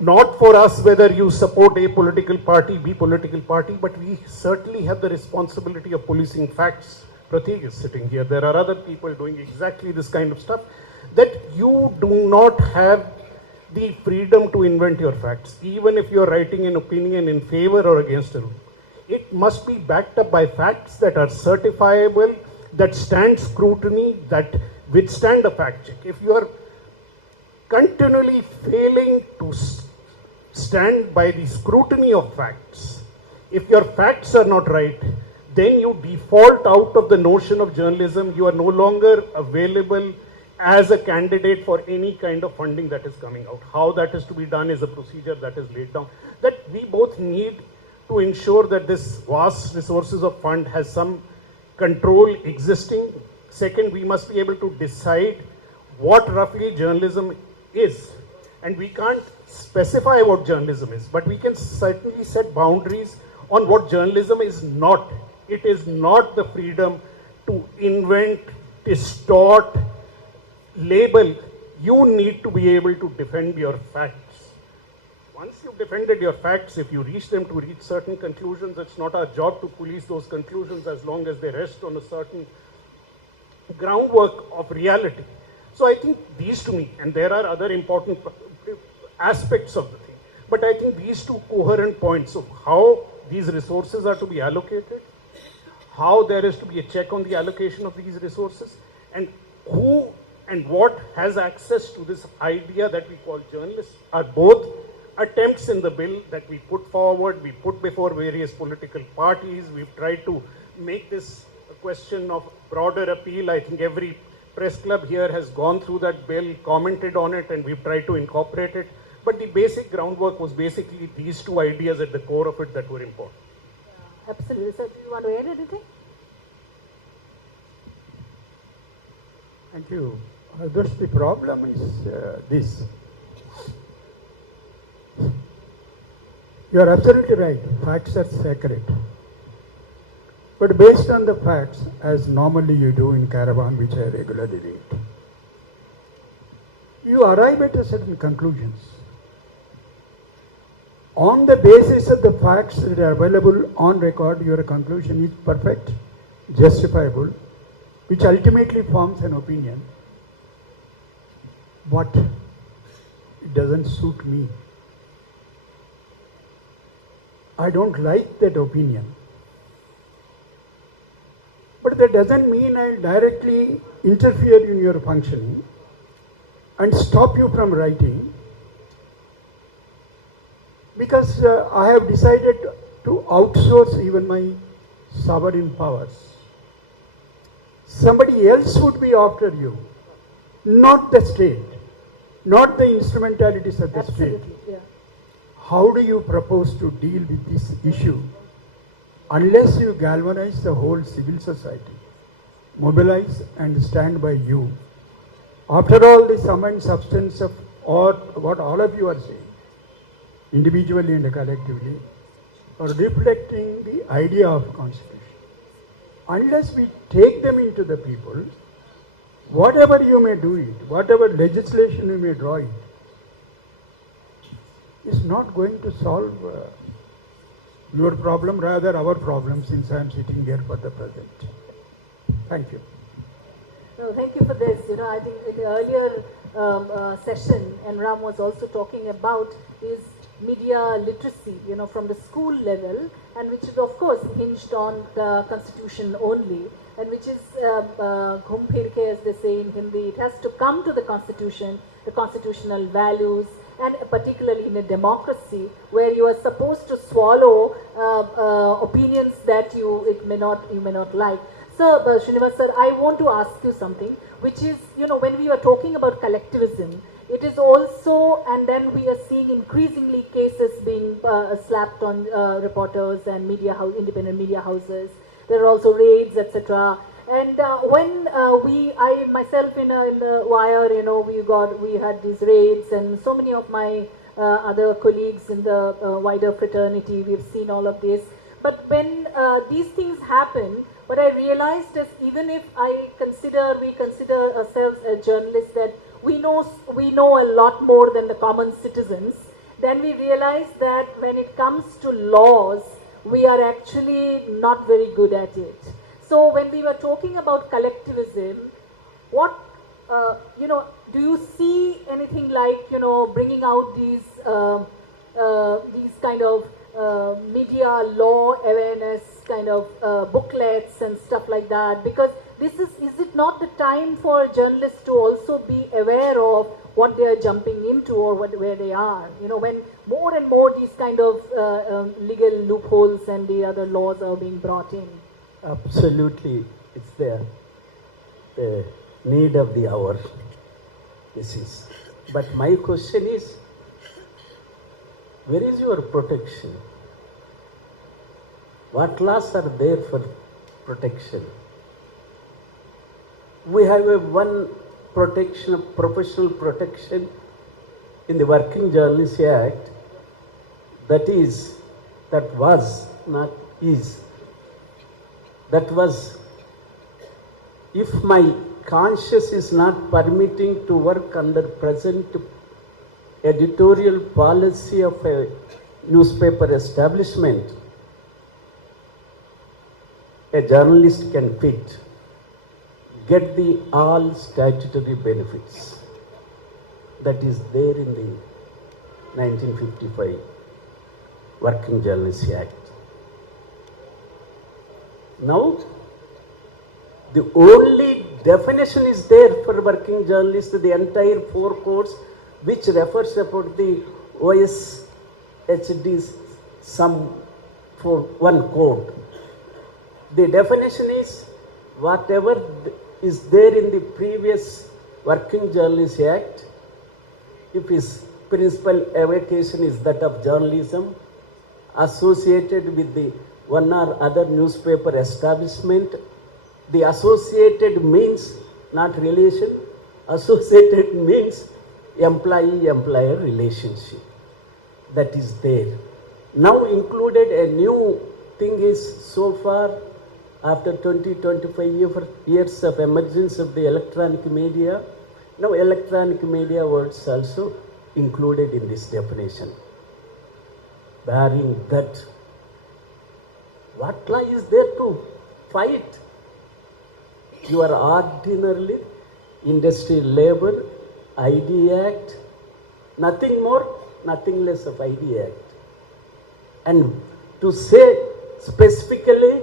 not for us whether you support A political party, B political party, but we certainly have the responsibility of policing facts. Pratik is sitting here. There are other people doing exactly this kind of stuff, that you do not have the freedom to invent your facts, even if you are writing an opinion in favor or against a rule. It must be backed up by facts that are certifiable, that stand scrutiny, that withstand a fact check. If you are continually failing to stand by the scrutiny of facts, if your facts are not right, then you default out of the notion of journalism. You are no longer available as a candidate for any kind of funding that is coming out. How that is to be done is a procedure that is laid down, that we both need to ensure that this vast resources of fund has some control existing. Second, we must be able to decide what roughly journalism is. And we can't specify what journalism is, but we can certainly set boundaries on what journalism is not. It is not the freedom to invent, distort, label. You need to be able to defend your facts. Once you've defended your facts, if you reach them to reach certain conclusions, it's not our job to police those conclusions as long as they rest on a certain groundwork of reality. So I think these to me, and there are other important aspects of the thing, but I think these two coherent points of how these resources are to be allocated, how there is to be a check on the allocation of these resources, and who and what has access to this idea that we call journalists, are both attempts in the bill that we put forward, we put before various political parties. We've tried to make this a question of broader appeal. I think every press club here has gone through that bill, commented on it, and we've tried to incorporate it. But the basic groundwork was basically these two ideas at the core of it that were important. Absolutely. Sir, do you want to add anything? Thank you. Thus the problem is this. You are absolutely right. Facts are sacred. But based on the facts, as normally you do in Caravan, which I regularly read, you arrive at a certain conclusions. On the basis of the facts that are available on record, your conclusion is perfect, justifiable, which ultimately forms an opinion. But it doesn't suit me. I don't like that opinion. But that doesn't mean I'll directly interfere in your functioning and stop you from writing, because I have decided to outsource even my sovereign powers. Somebody else would be after you, not the state, not the instrumentalities of the Absolutely, state. yeah. How do you propose to deal with this issue unless you galvanize the whole civil society, mobilize and stand by you? After all, the sum and substance of what all of you are saying, individually and collectively, are reflecting the idea of constitution. Unless we take them into the people, whatever you may do it, whatever legislation you may draw it, is not going to solve your problem, rather our problem, since I am sitting here for the present. Thank you. No, thank you for this. I think in the earlier session, and Ram was also talking about, is media literacy, from the school level, and which is of course hinged on the constitution only, and which is ghum phir ke, as they say in Hindi. It has to come to the constitution, the constitutional values, and particularly in a democracy where you are supposed to swallow opinions that you may not like. So, Srinivas sir, I want to ask you something, which is, when we were talking about collectivism, it is also, and then we are seeing increasingly cases being slapped on reporters and independent media houses. There are also raids, etc. And when I myself in the wire, we had these raids, and so many of my other colleagues in the wider fraternity, we've seen all of this. But when these things happen, what I realized is, even if we consider ourselves as journalists, that we know a lot more than the common citizens, then we realize that when it comes to laws, we are actually not very good at it. So when we were talking about collectivism, what, do you see anything like, bringing out these kind of media law awareness kind of booklets and stuff like that? Because is it not the time for journalists to also be aware of what they are jumping into or where they are? When more and more these kind of legal loopholes and the other laws are being brought in. Absolutely, it's the need of the hour. This is. But my question is, where is your protection? What laws are there for protection? We have one protection, professional protection in the Working Journalists Act, that was, if my conscience is not permitting to work under present editorial policy of a newspaper establishment, a journalist can get the all statutory benefits. That is there in the 1955 Working Journalists Act. Now, the only definition is there for working journalists, the entire 4 codes, which refers about the OSHD's some for one code. The definition is whatever is there in the previous Working Journalists Act, if his principal avocation is that of journalism, associated with the one or other newspaper establishment, the associated means not relation, associated means employee-employer relationship. That is there. Now included a new thing is, so far, after 20-25 years of emergence of the electronic media, now electronic media words also included in this definition. Barring that, what law is there to fight your ordinarily industrial labor, ID Act, nothing more, nothing less of ID Act. And to say specifically,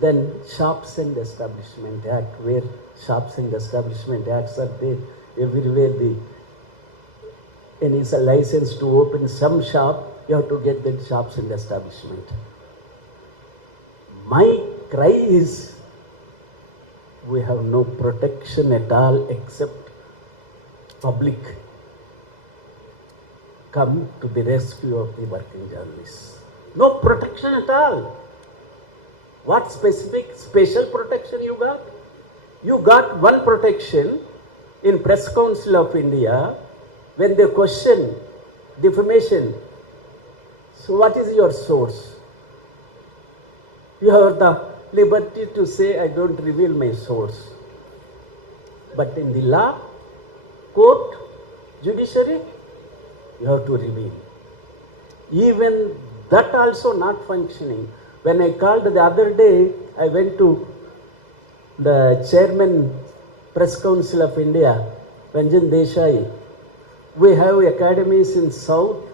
then Shops and Establishment Act, where Shops and Establishment Acts are there everywhere. It's a license to open some shop, you have to get that Shops and Establishment. My cry is, we have no protection at all except public come to the rescue of the working journalists. No protection at all. What special protection you got? You got one protection in Press Council of India when they question defamation. So what is your source? You have the liberty to say, I don't reveal my source. But in the law, court, judiciary, you have to reveal. Even that also not functioning. When I called the other day, I went to the chairman, Press Council of India, Ranjan Desai. We have academies in South,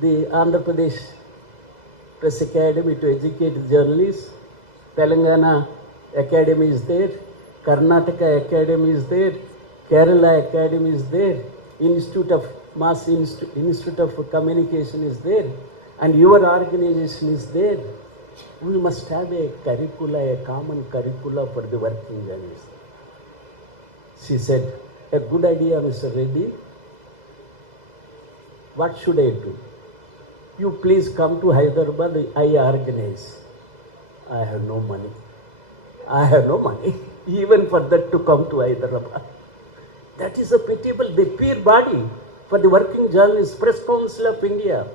the Andhra Pradesh Press Academy to educate journalists, Telangana Academy is there, Karnataka Academy is there, Kerala Academy is there, Institute of Communication is there, and your organization is there. We must have a curricula, a common curricula for the working journalists. She said, a good idea, Mr. Reddy. What should I do? You please come to Hyderabad, I organize. I have no money. I have no money, even for that to come to Hyderabad. That is a pitiable, the peer body for the working journalists, Press Council of India.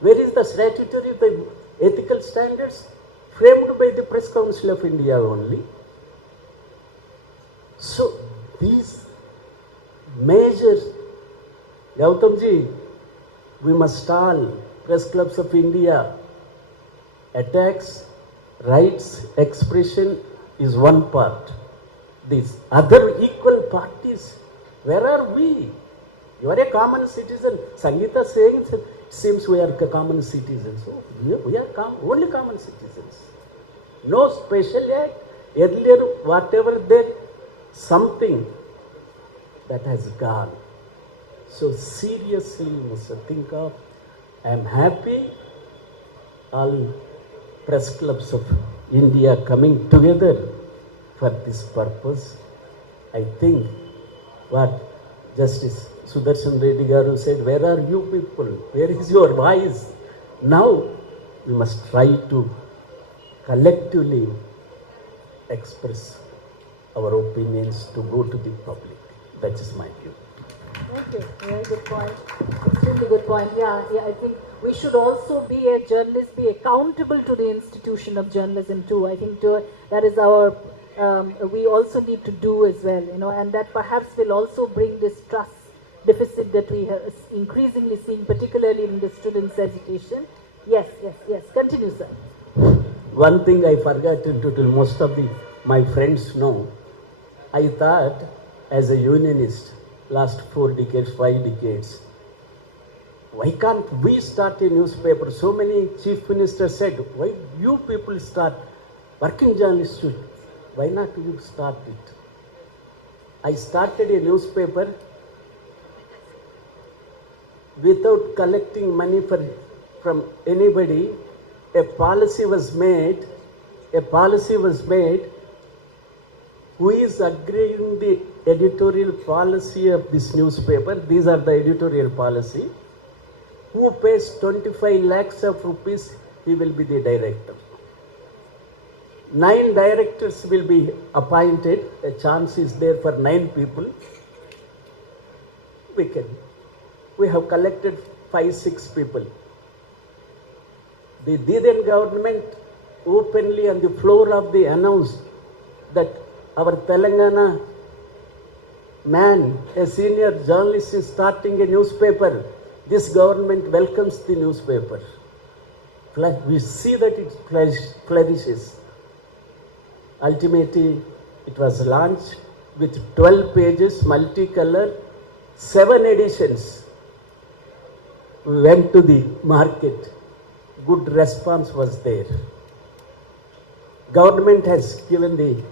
Where is the statutory, the ethical standards? Framed by the Press Council of India only. So, these measures, Gautamji, we must all, Press Clubs of India, attacks, rights, expression is one part. These other equal parties, where are we? You are a common citizen. Sangeeta saying, it seems we are common citizens. So we are only common citizens. No special act. Earlier, whatever there, something that has gone. So seriously, you must think of, I am happy all press clubs of India coming together for this purpose. I think what Justice Sudarshan Reddy Garu said, where are you people? Where is your voice? Now we must try to collectively express our opinions to go to the public. That is my view. Okay, very good point. Extremely good point. Yeah, I think we should also be a journalist, be accountable to the institution of journalism too. I think that is our, we also need to do as well, and that perhaps will also bring this trust deficit that we have increasingly seen, particularly in the students' education. Yes. Continue, sir. One thing I forgot to tell most of my friends know, I thought as a unionist, last 4 decades, 5 decades, why can't we start a newspaper? So many chief ministers said, why you people start, working journalists should, why not you start it? I started a newspaper without collecting money from anybody. A policy was made, who is agreeing the editorial policy of this newspaper. These are the editorial policy. Who pays 25 lakhs of rupees, he will be the director. 9 directors will be appointed. A chance is there for 9 people. We have collected 5-6 people. The then government openly on the floor of the announced that our Telangana man, a senior journalist, is starting a newspaper. This government welcomes the newspaper. We see that it flourishes. Ultimately, it was launched with 12 pages, multicolor, 7 editions. We went to the market. Good response was there. Government has given the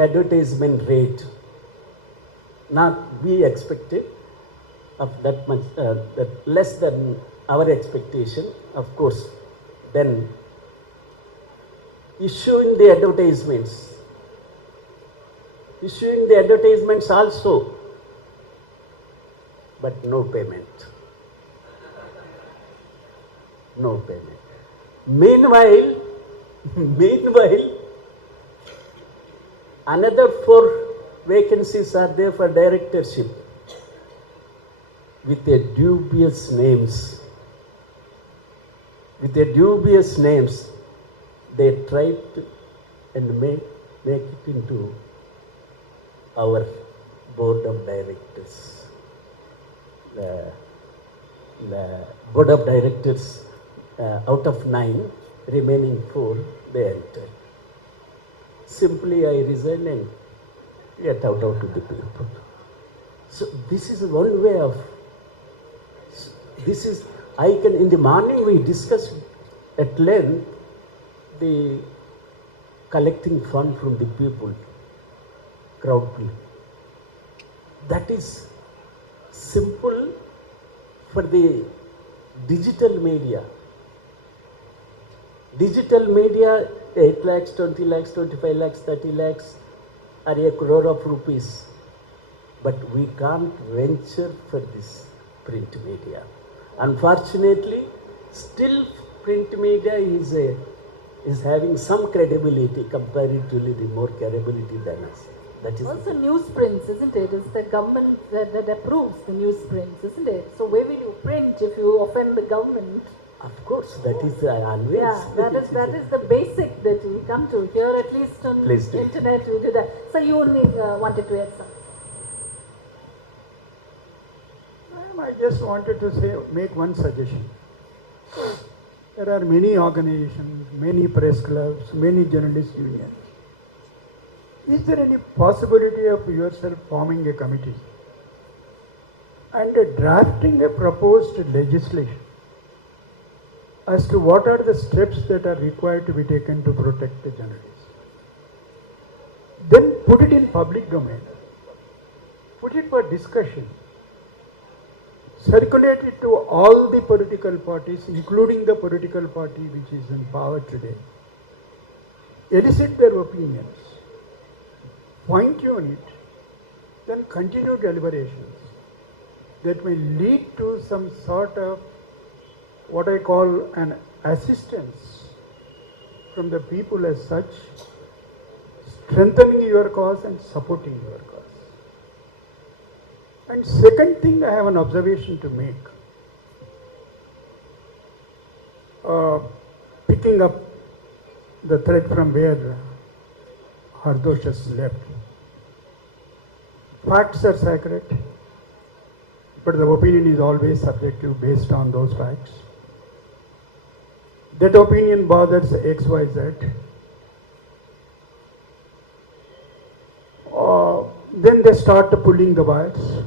advertisement rate. Not we expected of that much, that less than our expectation, of course. Then issuing the advertisements also, but no payment. No payment. Meanwhile, another 4 vacancies are there for directorship with a dubious names. They tried to and make it into our board of directors. The board of directors, out of 9, remaining 4, they entered. Simply I resigned and get out to the people. So this is one way of, in the morning we discussed at length the collecting fund from the people, crowd people. That is simple for the digital media. Digital media, 8 lakhs, 20 lakhs, 25 lakhs, 30 lakhs, or a crore of rupees. but we can't venture for this print media. Unfortunately, still print media is having some credibility, comparatively more credibility than us. That is Also newsprints, isn't it? It's the government that approves the newsprints, isn't it? So where will you print if you offend the government? of course, that is always. Yeah, that is the basic that we come to. Here at least on Please do. internet we do that. So you only wanted to add something. Ma'am, I just wanted to make one suggestion. There are many organizations, many press clubs, many journalist unions. Is there any possibility of yourself forming a committee and drafting a proposed legislation as to what are the steps that are required to be taken to protect the journalists? Then put it in public domain, put it for discussion, circulate it to all the political parties, including the political party which is in power today, elicit their opinions, fine-tune it, then continue deliberations that may lead to some sort of what I call an assistance from the people as such, strengthening your cause and supporting your cause. And second thing, I have an observation to make. Picking up the thread from where Hardosh has left. Facts are sacred, but the opinion is always subjective based on those facts. That opinion bothers X, Y, Z. Then they start pulling the wires,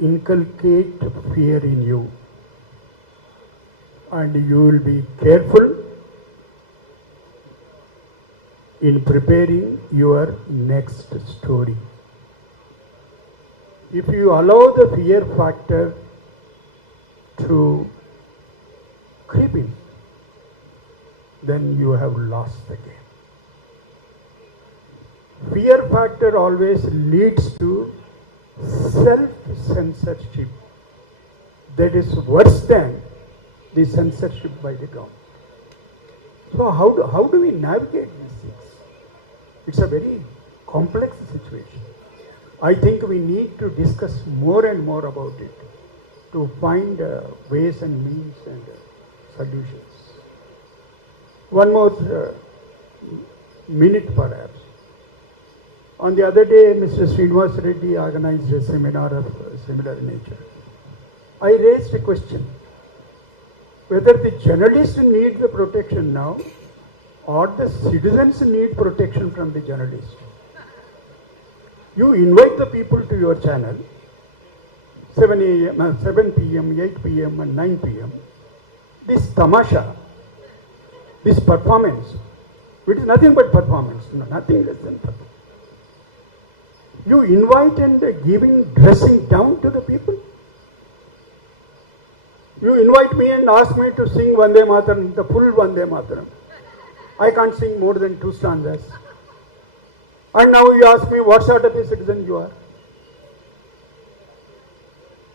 inculcate fear in you, and you will be careful in preparing your next story. If you allow the fear factor to creep in, then you have lost the game. Fear factor always leads to self-censorship. That is worse than the censorship by the government. So how do we navigate these things? It's a very complex situation. I think we need to discuss more and more about it to find ways and means and solutions. One more minute perhaps. On the other day, Mr. Srinivas Reddy organized a seminar of similar nature. I raised a question whether the journalists need the protection now or the citizens need protection from the journalists. You invite the people to your channel, 7 p.m., 8 p.m. and 9 p.m. This tamasha, this performance, it is nothing but performance, nothing less than performance. You invite and giving dressing down to the people. You invite me and ask me to sing Vande Mataram, the full Vande Mataram. I can't sing more than 2 stanzas. And now you ask me what sort of a citizen you are.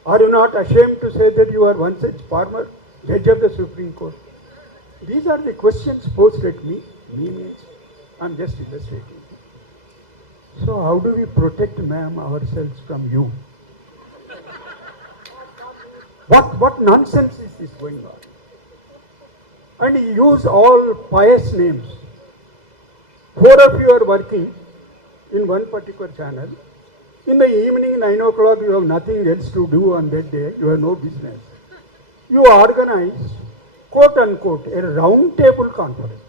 Are you not ashamed to say that you are once a former judge of the Supreme Court? These are the questions posed at me. I'm just illustrating. So how do we protect, ma'am, ourselves from you? What nonsense is this going on? And you use all pious names. 4 of you are working in one particular channel. In the evening, 9 o'clock, you have nothing else to do on that day. You have no business. You organize, quote unquote, a round table conference.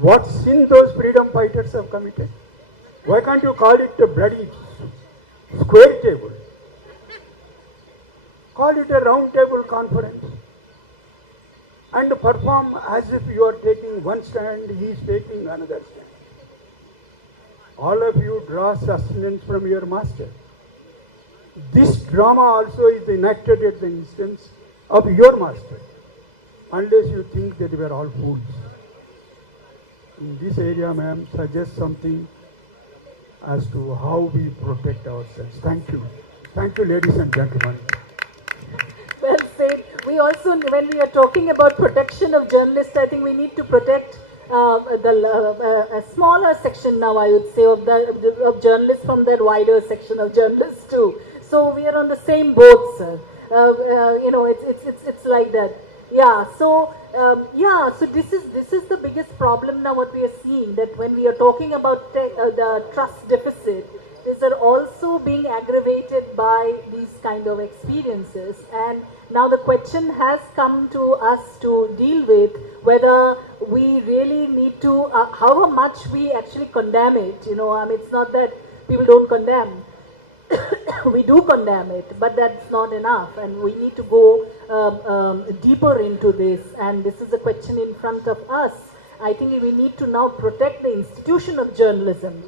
What sin those freedom fighters have committed? Why can't you call it a bloody square table? Call it a round table conference and perform as if you are taking one stand, he is taking another stand. All of you draw sustenance from your master. This drama also is enacted at the instance of your master, unless you think that we are all fools. In this area, ma'am, suggest something as to how we protect ourselves. Thank you. Thank you, ladies and gentlemen. Well said. We also, when we are talking about protection of journalists, I think we need to protect a smaller section now, I would say, of journalists from that wider section of journalists too. So we are on the same boat, sir. It's like that. Yeah. So So this is the biggest problem now. What we are seeing, that when we are talking about the trust deficit, these are also being aggravated by these kind of experiences. And now the question has come to us to deal with whether we really need to, how much we actually condemn it. It's not that people don't condemn. We do condemn it, but that's not enough, and we need to go deeper into this. And this is a question in front of us. I think we need to now protect the institution of journalism,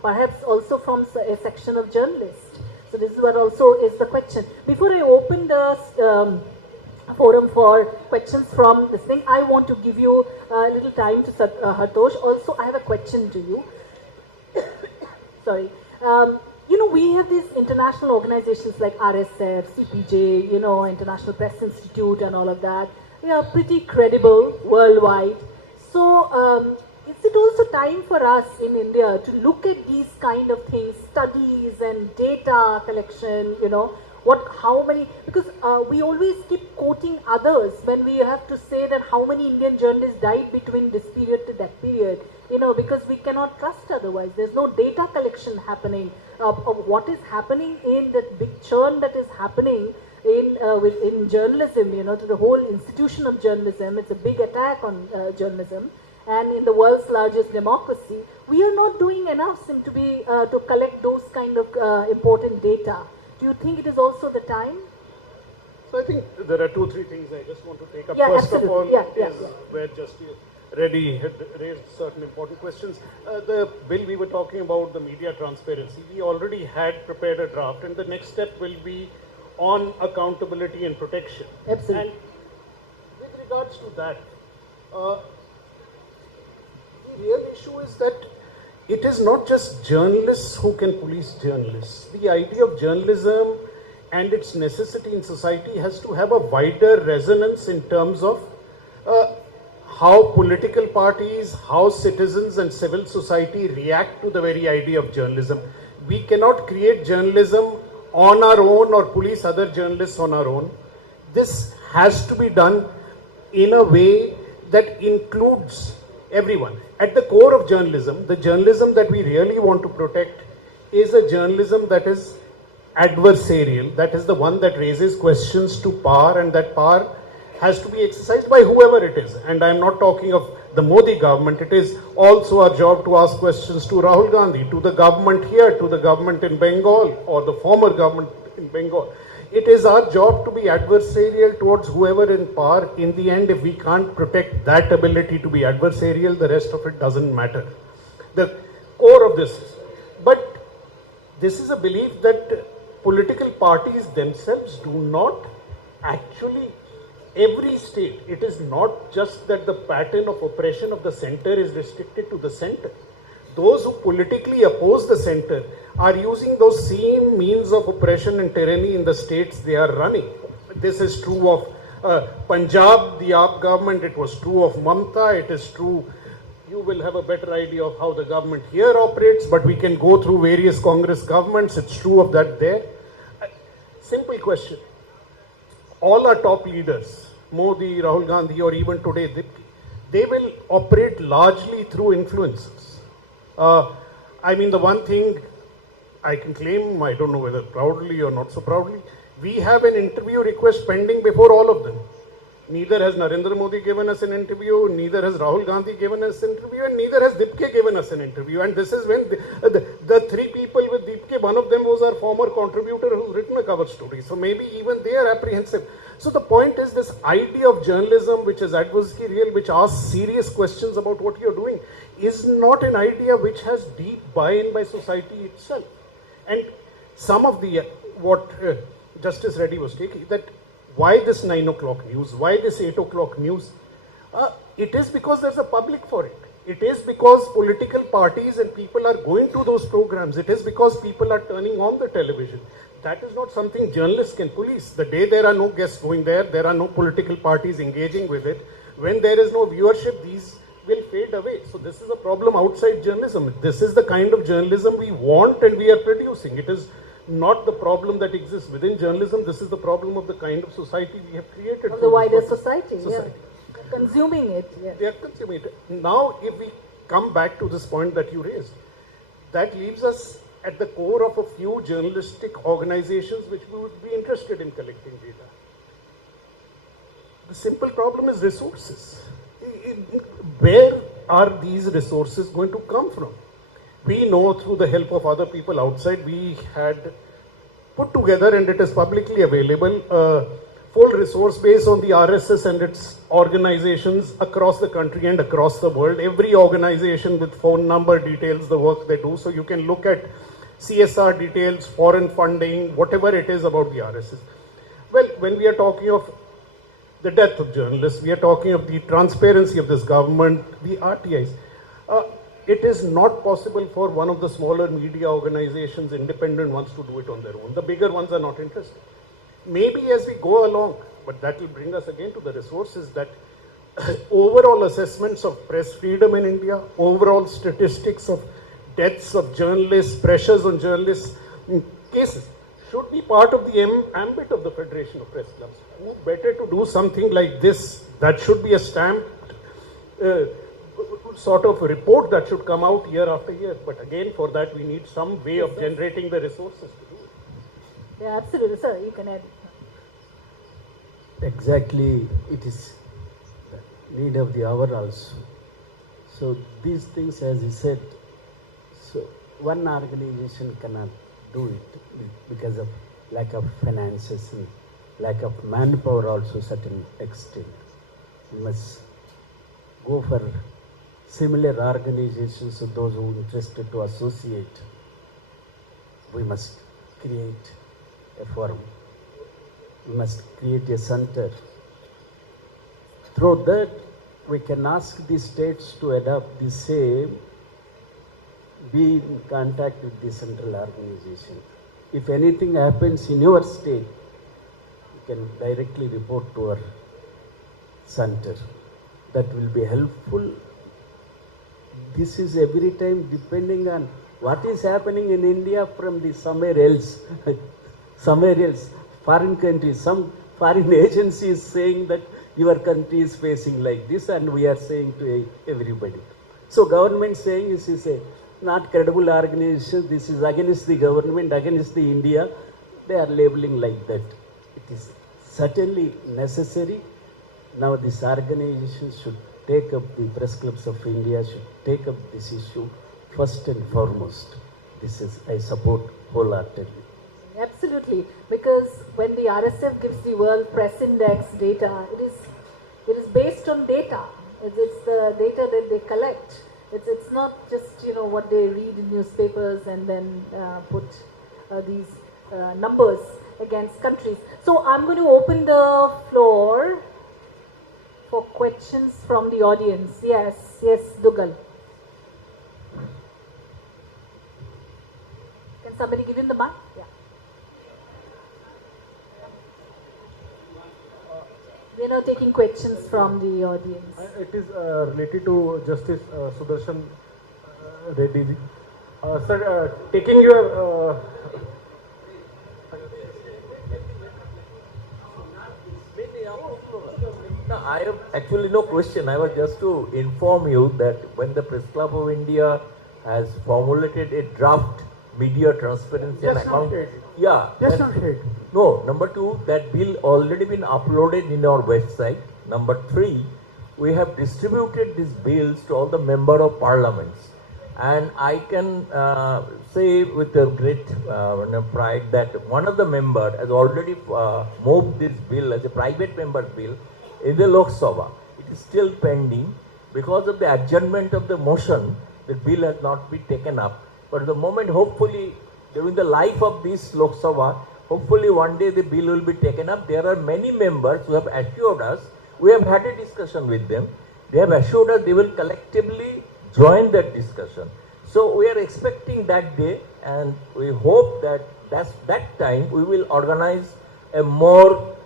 perhaps also from a section of journalists. So this is what also is the question. Before I open the forum for questions from this thing, I want to give you a little time to Hartosh. Also, I have a question to you. Sorry. We have these international organizations like RSF, CPJ, International Press Institute and all of that. They are pretty credible worldwide. So, is it also time for us in India to look at these kind of things, studies and data collection, how many, because we always keep quoting others when we have to say that how many Indian journalists died between this period to that period, because we cannot trust otherwise. There's no data collection happening of what is happening in that big churn that is happening in journalism, to the whole institution of journalism. It's a big attack on journalism. And in the world's largest democracy, we are not doing enough to collect those kind of important data. Do you think it is also the time? So I think there are 2-3 things I just want to take up. Yeah, First absolutely. of all, where Justice Reddy had raised certain important questions. The bill we were talking about, the media transparency, we already had prepared a draft, and the next step will be on accountability and protection. Absolutely. And with regards to that, the real issue is that it is not just journalists who can police journalists. The idea of journalism and its necessity in society has to have a wider resonance in terms of how political parties, how citizens and civil society react to the very idea of journalism. We cannot create journalism on our own or police other journalists on our own. This has to be done in a way that includes everyone. At the core of journalism, the journalism that we really want to protect is a journalism that is adversarial, that is the one that raises questions to power, and that power has to be exercised by whoever it is. And I'm not talking of the Modi government. It is also our job to ask questions to Rahul Gandhi, to the government here, to the government in Bengal, or the former government in Bengal. It is our job to be adversarial towards whoever in power. In the end, if we can't protect that ability to be adversarial, the rest of it doesn't matter. The core of this. But this is a belief that political parties themselves do not actually, every state, it is not just that the pattern of oppression of the center is restricted to the center. Those who politically oppose the center are using those same means of oppression and tyranny in the states they are running. This is true of Punjab, the AAP government. It was true of Mamta. It is true. You will have a better idea of how the government here operates, but we can go through various Congress governments. It's true of that there. Simple question. All our top leaders, Modi, Rahul Gandhi, or even today, they will operate largely through influences. The one thing I can claim, I don't know whether proudly or not so proudly, we have an interview request pending before all of them. Neither has Narendra Modi given us an interview, neither has Rahul Gandhi given us an interview, and neither has Dipke given us an interview. And this is when the 3 people with Dipke, one of them was our former contributor who's written a cover story. So maybe even they are apprehensive. So the point is, this idea of journalism, which is adversarial, which asks serious questions about what you're doing, is not an idea which has deep buy-in by society itself. And some of the, what Justice Reddy was taking, that why this 9 o'clock news, why this 8 o'clock news, it is because there's a public for it. It is because political parties and people are going to those programs. It is because people are turning on the television. That is not something journalists can police. The day there are no guests going there, there are no political parties engaging with it. When there is no viewership, these will fade away. So this is a problem outside journalism. This is the kind of journalism we want and we are producing. It is not the problem that exists within journalism. This is the problem of the kind of society we have created. Of the wider society. Society. Yeah. Consuming it. Yes. They are consuming it. Now, if we come back to this point that you raised, that leaves us at the core of a few journalistic organizations which we would be interested in collecting data. The simple problem is resources. Where are these resources going to come from? We know through the help of other people outside, we had put together, and it is publicly available, a full resource base on the RSS and its organizations across the country and across the world. Every organization with phone number details the work they do. So you can look at CSR details, foreign funding, whatever it is about the RSS. Well, when we are talking of the death of journalists, we are talking of the transparency of this government, the RTIs. It is not possible for one of the smaller media organizations, independent ones, to do it on their own. The bigger ones are not interested. Maybe as we go along, but that will bring us again to the resources, that overall assessments of press freedom in India, overall statistics of deaths of journalists, pressures on journalists, cases, should be part of the ambit of the Federation of Press Clubs. Who better to do something like this? That should be a stamped sort of report that should come out year after year. But again, for that we need some way of generating the resources to do it. Yeah, absolutely. Sir, you can add. Exactly, it is the need of the hour also. So these things, as he said, so one organization cannot do it because of lack of finances and lack of manpower also certain extent. We must go for similar organizations of those who are interested to associate. We must create a forum. We must create a center. Through that, we can ask the states to adopt the same, be in contact with the central organization. If anything happens in your state, you can directly report to our center. That will be helpful. This is every time depending on what is happening in India from the somewhere else, foreign countries, some foreign agency is saying that your country is facing like this, and we are saying to everybody. So government saying this is a not credible organization, this is against the government, against the India, they are labeling like that. It is certainly necessary. Now this organization should take up, the Press Clubs of India should take up this issue first and foremost. This is, I support wholeheartedly. Absolutely, because when the RSF gives the World Press Index data, it is based on data. It's the data that they collect. It's not just what they read in newspapers and then put these numbers against countries. So I'm going to open the floor for questions from the audience. Yes, Dugal. Can somebody give him the mic? Yeah. We are now taking questions from the audience. It is related to Justice Sudarshan Reddy ji. Sir, taking your No, I have actually no question. I was just to inform you that when the Press Club of India has formulated a draft media transparency and account, yeah, That's not it. no. Number two, that bill already been uploaded in our website. Number three, we have distributed these bills to all the member of parliaments, and I can say with a great pride that one of the member has already moved this bill as a private member bill in the Lok Sabha. It is still pending because of the adjournment of the motion. The bill has not been taken up. But at the moment, hopefully, during the life of this Lok Sabha, hopefully one day the bill will be taken up. There are many members who have assured us, we have had a discussion with them, they have assured us they will collectively join that discussion. So we are expecting that day, and we hope that that time we will organize a more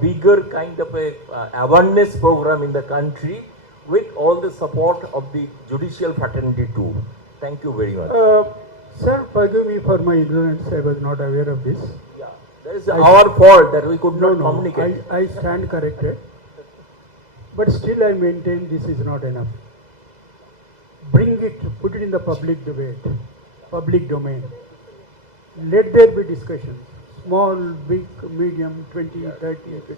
bigger kind of a awareness program in the country with all the support of the judicial fraternity too. Thank you very much. Sir, forgive me for my ignorance. I was not aware of this. Yeah, that is our fault that we could not communicate. I stand corrected. But still I maintain this is not enough. Bring it, put it in the public debate, public domain. Let there be discussions. Small, big, medium, 20, 30, 50.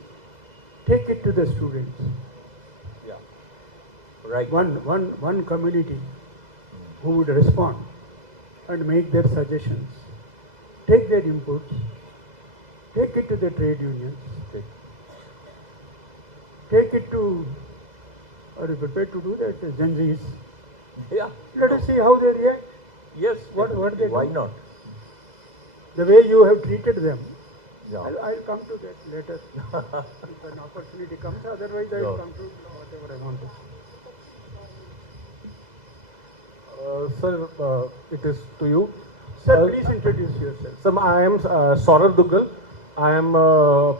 Take it to the students. Yeah. Right. One community who would respond and make their suggestions. Take their inputs. Take it to the trade unions. Take it to, are you prepared to do that, Gen Zs? Yeah. Let us see how they react. Yes. What they Why do. not? The way you have treated them. Yeah. I'll come to that later. If an opportunity comes, otherwise I will come to whatever I want to say. Sir, it is to you. Sir, please introduce yourself. Sir, I am Saurav Duggal. I am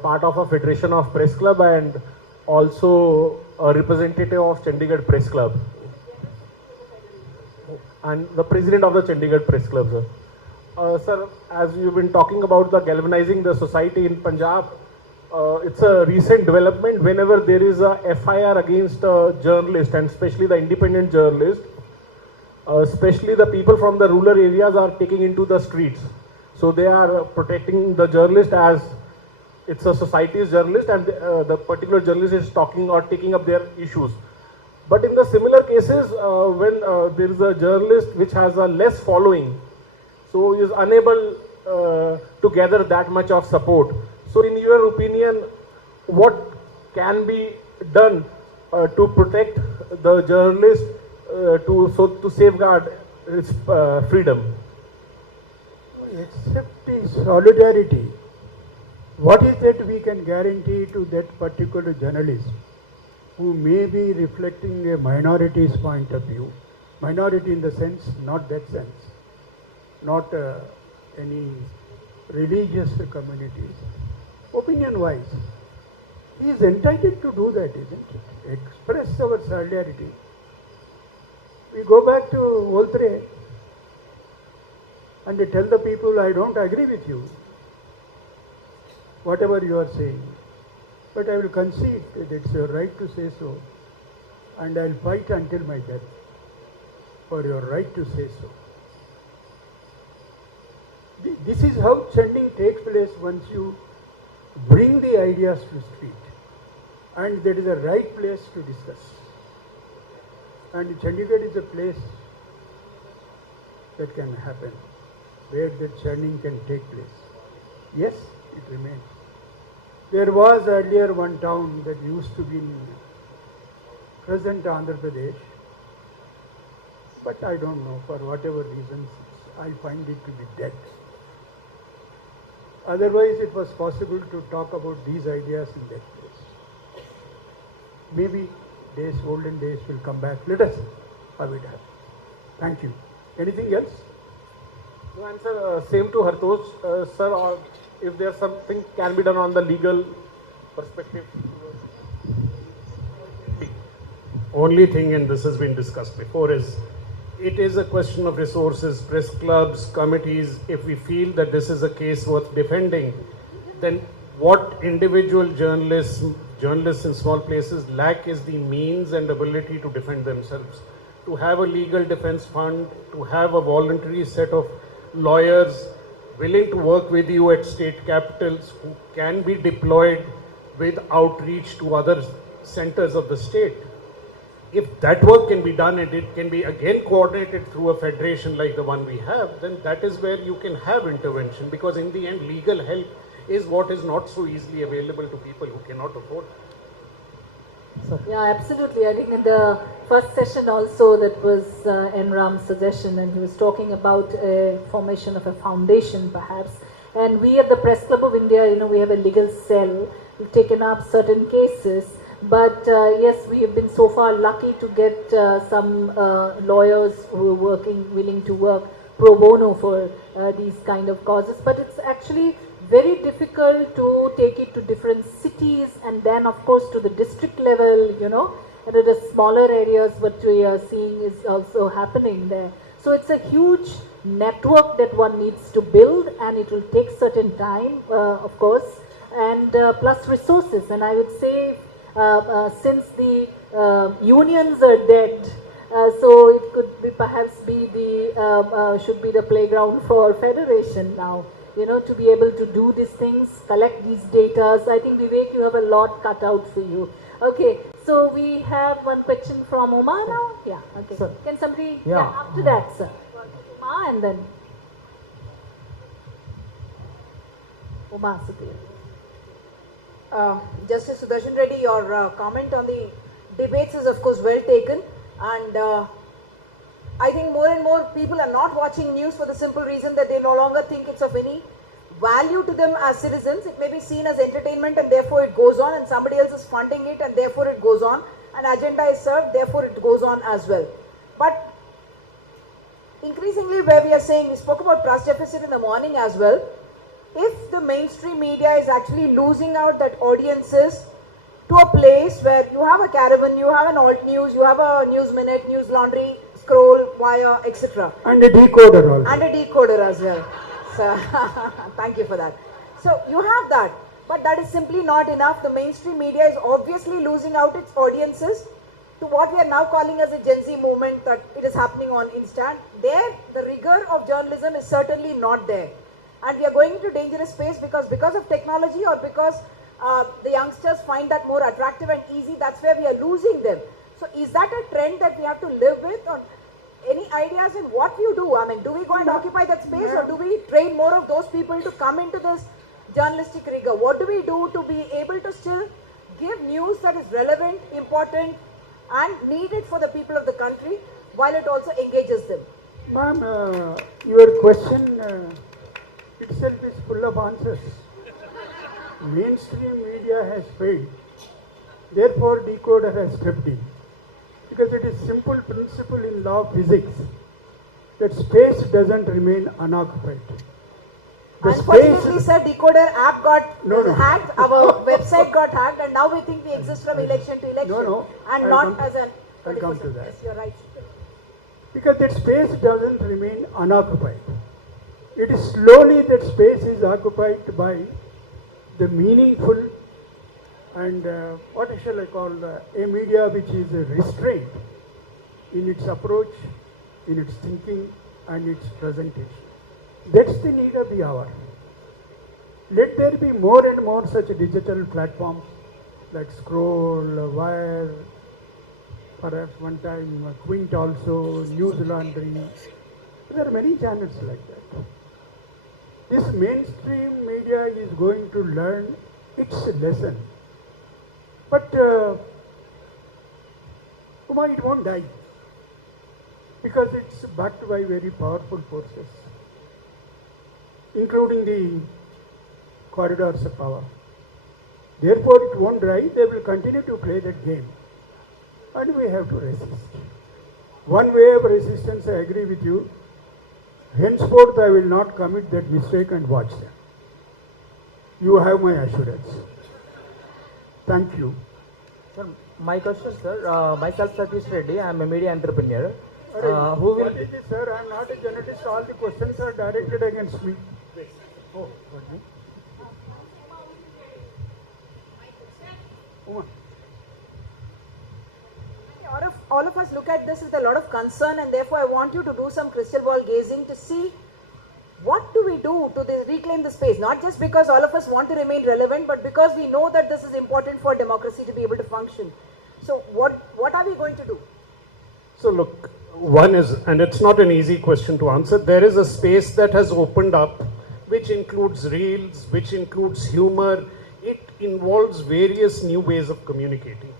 part of a federation of Press Club and also a representative of Chandigarh Press Club. And the president of the Chandigarh Press Club, sir. Sir, as you've been talking about the galvanizing the society in Punjab, it's a recent development. Whenever there is a FIR against a journalist, and especially the independent journalist, especially the people from the rural areas are taking into the streets. So they are protecting the journalist as it's a society's journalist, and the particular journalist is talking or taking up their issues. But in the similar cases, when there is a journalist which has a less following, so is unable to gather that much of support. So in your opinion, what can be done to protect the journalist to safeguard its freedom? Except the solidarity. What is that we can guarantee to that particular journalist who may be reflecting a minority's point of view? Minority in the sense, not that sense. Not any religious communities. Opinion-wise, he is entitled to do that, isn't it? Express our solidarity. We go back to Voltaire and tell the people, I don't agree with you, whatever you are saying, but I will concede that it's your right to say so, and I'll fight until my death for your right to say so. This is how churning takes place once you bring the ideas to street, and that is the right place to discuss. And Chandigarh is a place that can happen, where the churning can take place. Yes, it remains. There was earlier one town that used to be in present Andhra Pradesh, but I don't know, for whatever reasons, I find it to be dead. Otherwise, it was possible to talk about these ideas in that place. Maybe olden days will come back. Let us see how it happens. Thank you. Anything else? No, and sir, same to Hartosh, sir, or if there's something can be done on the legal perspective. Only thing, and this has been discussed before, is it is a question of resources, press clubs, committees. If we feel that this is a case worth defending, then what individual journalists in small places lack is the means and ability to defend themselves. To have a legal defense fund, to have a voluntary set of lawyers willing to work with you at state capitals who can be deployed with outreach to other centers of the state. If that work can be done and it can be again coordinated through a federation like the one we have, then that is where you can have intervention, because in the end legal help is what is not so easily available to people who cannot afford. Yeah, absolutely. I think in the first session also that was N. Ram's suggestion, and he was talking about a formation of a foundation perhaps. And we at the Press Club of India, we have a legal cell. We've taken up certain cases But yes, we have been so far lucky to get some lawyers who are willing to work pro bono for these kind of causes. But it's actually very difficult to take it to different cities and then of course to the district level, you know, and at the smaller areas what we are seeing is also happening there. So it's a huge network that one needs to build, and it will take certain time, of course, and plus resources. And I would say since the unions are dead, so it could be perhaps be the should be the playground for federation now, you know, to be able to do these things, collect these data. So I think Vivek, you have a lot cut out for you. Okay, so we have one question from Uma now. Yeah, okay. Sir. Can somebody, Yeah. after that, sir. Uma and then Uma Sudhir. Justice Sudarshan Reddy, your comment on the debates is of course well taken, and I think more and more people are not watching news for the simple reason that they no longer think it's of any value to them as citizens. It may be seen as entertainment and therefore it goes on, and somebody else is funding it and therefore it goes on. An agenda is served, therefore it goes on as well. But increasingly where we are saying, we spoke about trust deficit in the morning as well, if the mainstream media is actually losing out that audiences to a place where you have a caravan, you have an alt news, you have a news minute, news laundry, scroll, wire, etc. And a decoder also. And a decoder as well. So, thank you for that. So you have that, but that is simply not enough. The mainstream media is obviously losing out its audiences to what we are now calling as a Gen Z movement, that it is happening on instant. There, the rigor of journalism is certainly not there. And we are going into dangerous space because of technology, or because the youngsters find that more attractive and easy. That's where we are losing them. So is that a trend that we have to live with? Or any ideas in what you do? I mean, do we go and occupy that space, or do we train more of those people to come into this journalistic rigor? What do we do to be able to still give news that is relevant, important, and needed for the people of the country, while it also engages them? Ma'am, your question itself is full of answers. Mainstream media has failed. Therefore, decoder has stepped in. Because it is simple principle in law of physics that space doesn't remain unoccupied. The Unfortunately, space, sir, decoder app got hacked, our No. website got hacked, and now we think we exist from election to election, No, and I'll not come- as an. I'll come to that. Yes, you're right. because that space doesn't remain unoccupied. It is slowly that space is occupied by the meaningful and what shall I call a media which is restrained in its approach, in its thinking and its presentation. That's the need of the hour. Let there be more and more such digital platforms like Scroll, Wire, perhaps one time Quint also, News Laundry. There are many channels like that. This mainstream media is going to learn its lesson. But Uma, it won't die, because it's backed by very powerful forces, including the corridors of power. Therefore, it won't die. They will continue to play that game, and we have to resist. One way of resistance, I agree with you. Henceforth, I will not commit that mistake and watch them. You have my assurance. Thank you. Sir, my question, sir. Myself, Satish Reddy. I am a media entrepreneur. Who will? What is this, sir? I am not a journalist. All the questions are directed against me. Oh, pardon me. Uma. All of us look at this with a lot of concern, and therefore I want you to do some crystal ball gazing to see what do we do to reclaim the space, not just because all of us want to remain relevant, but because we know that this is important for democracy to be able to function. So what are we going to do? So look, one is, and it's not an easy question to answer, there is a space that has opened up, which includes reels, which includes humor. It involves various new ways of communicating.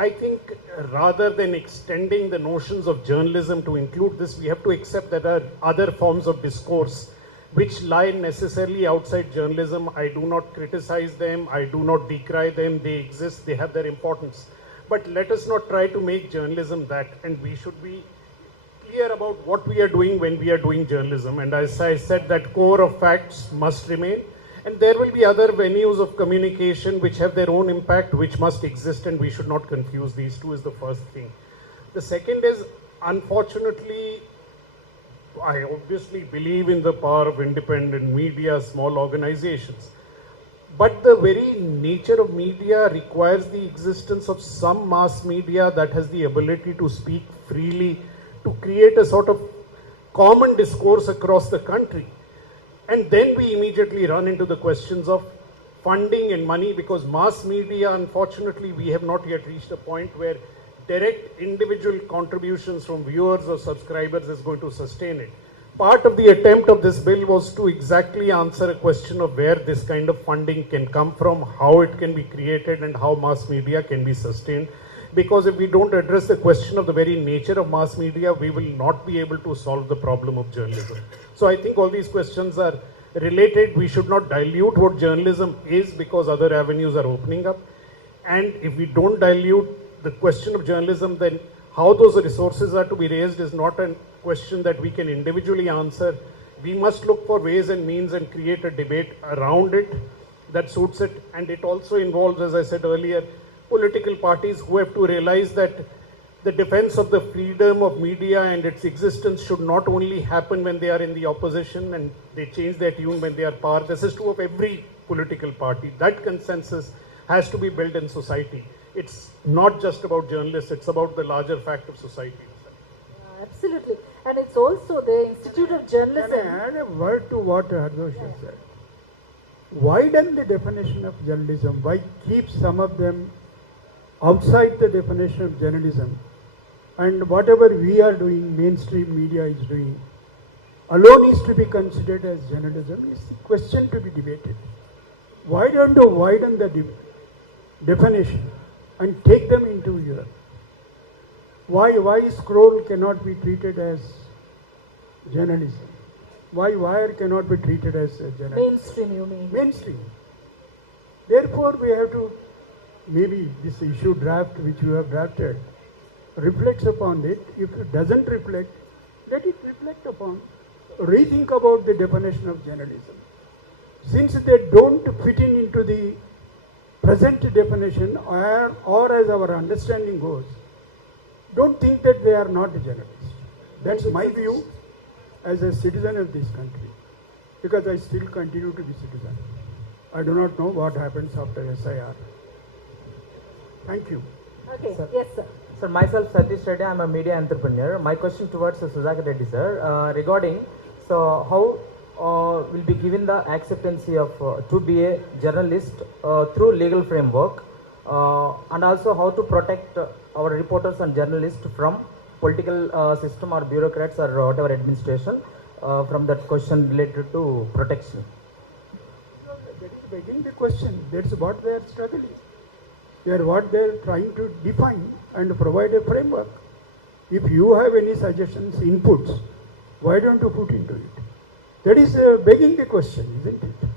I think rather than extending the notions of journalism to include this, we have to accept that there are other forms of discourse which lie necessarily outside journalism. I do not criticize them, I do not decry them, they exist, they have their importance. But let us not try to make journalism that, and we should be clear about what we are doing when we are doing journalism. And as I said, that core of facts must remain. And there will be other venues of communication which have their own impact, which must exist, and we should not confuse these two, is the first thing. The second is, unfortunately, I obviously believe in the power of independent media, small organizations. But the very nature of media requires the existence of some mass media that has the ability to speak freely, to create a sort of common discourse across the country. And then we immediately run into the questions of funding and money, because mass media, unfortunately, we have not yet reached a point where direct individual contributions from viewers or subscribers is going to sustain it. Part of the attempt of this bill was to exactly answer a question of where this kind of funding can come from, how it can be created, and how mass media can be sustained. Because if we don't address the question of the very nature of mass media, we will not be able to solve the problem of journalism. So I think all these questions are related. We should not dilute what journalism is, because other avenues are opening up. And if we don't dilute the question of journalism, then how those resources are to be raised is not a question that we can individually answer. We must look for ways and means and create a debate around it that suits it. And it also involves, as I said earlier, political parties who have to realize that the defense of the freedom of media and its existence should not only happen when they are in the opposition and they change their tune when they are power. This is true of every political party. That consensus has to be built in society. It's not just about journalists, it's about the larger fact of society. Absolutely. And it's also the Institute of Journalism. Can I add a word to what Hardosh has said? Widen the definition of journalism. Why keep some of them outside the definition of journalism? And whatever we are doing, mainstream media is doing, alone is to be considered as journalism, is the question to be debated. Why don't you widen the definition and take them into your... Why scroll cannot be treated as journalism? Why wire cannot be treated as journalism? Mainstream, you mean? Mainstream. Therefore, we have to, maybe this issue draft which you have drafted reflects upon it. If it doesn't reflect, let it reflect upon. Rethink about the definition of journalism. Since they don't fit in into the present definition, or as our understanding goes, don't think that they are not journalists. That's my view as a citizen of this country, because I still continue to be citizen. I do not know what happens after SIR. Thank you. Okay, Sir. yes, sir. Sir, myself Satish Reddy, I am a media entrepreneur. My question towards Sudhakar Reddy sir, regarding, so how will be given the acceptancy of to be a journalist through legal framework, and also how to protect our reporters and journalists from political system or bureaucrats or whatever administration from that question related to protection. That is begging the question. That's what they are struggling. They are what they are trying to define and provide a framework. If you have any suggestions, inputs, why don't you put into it? That is begging the question, isn't it?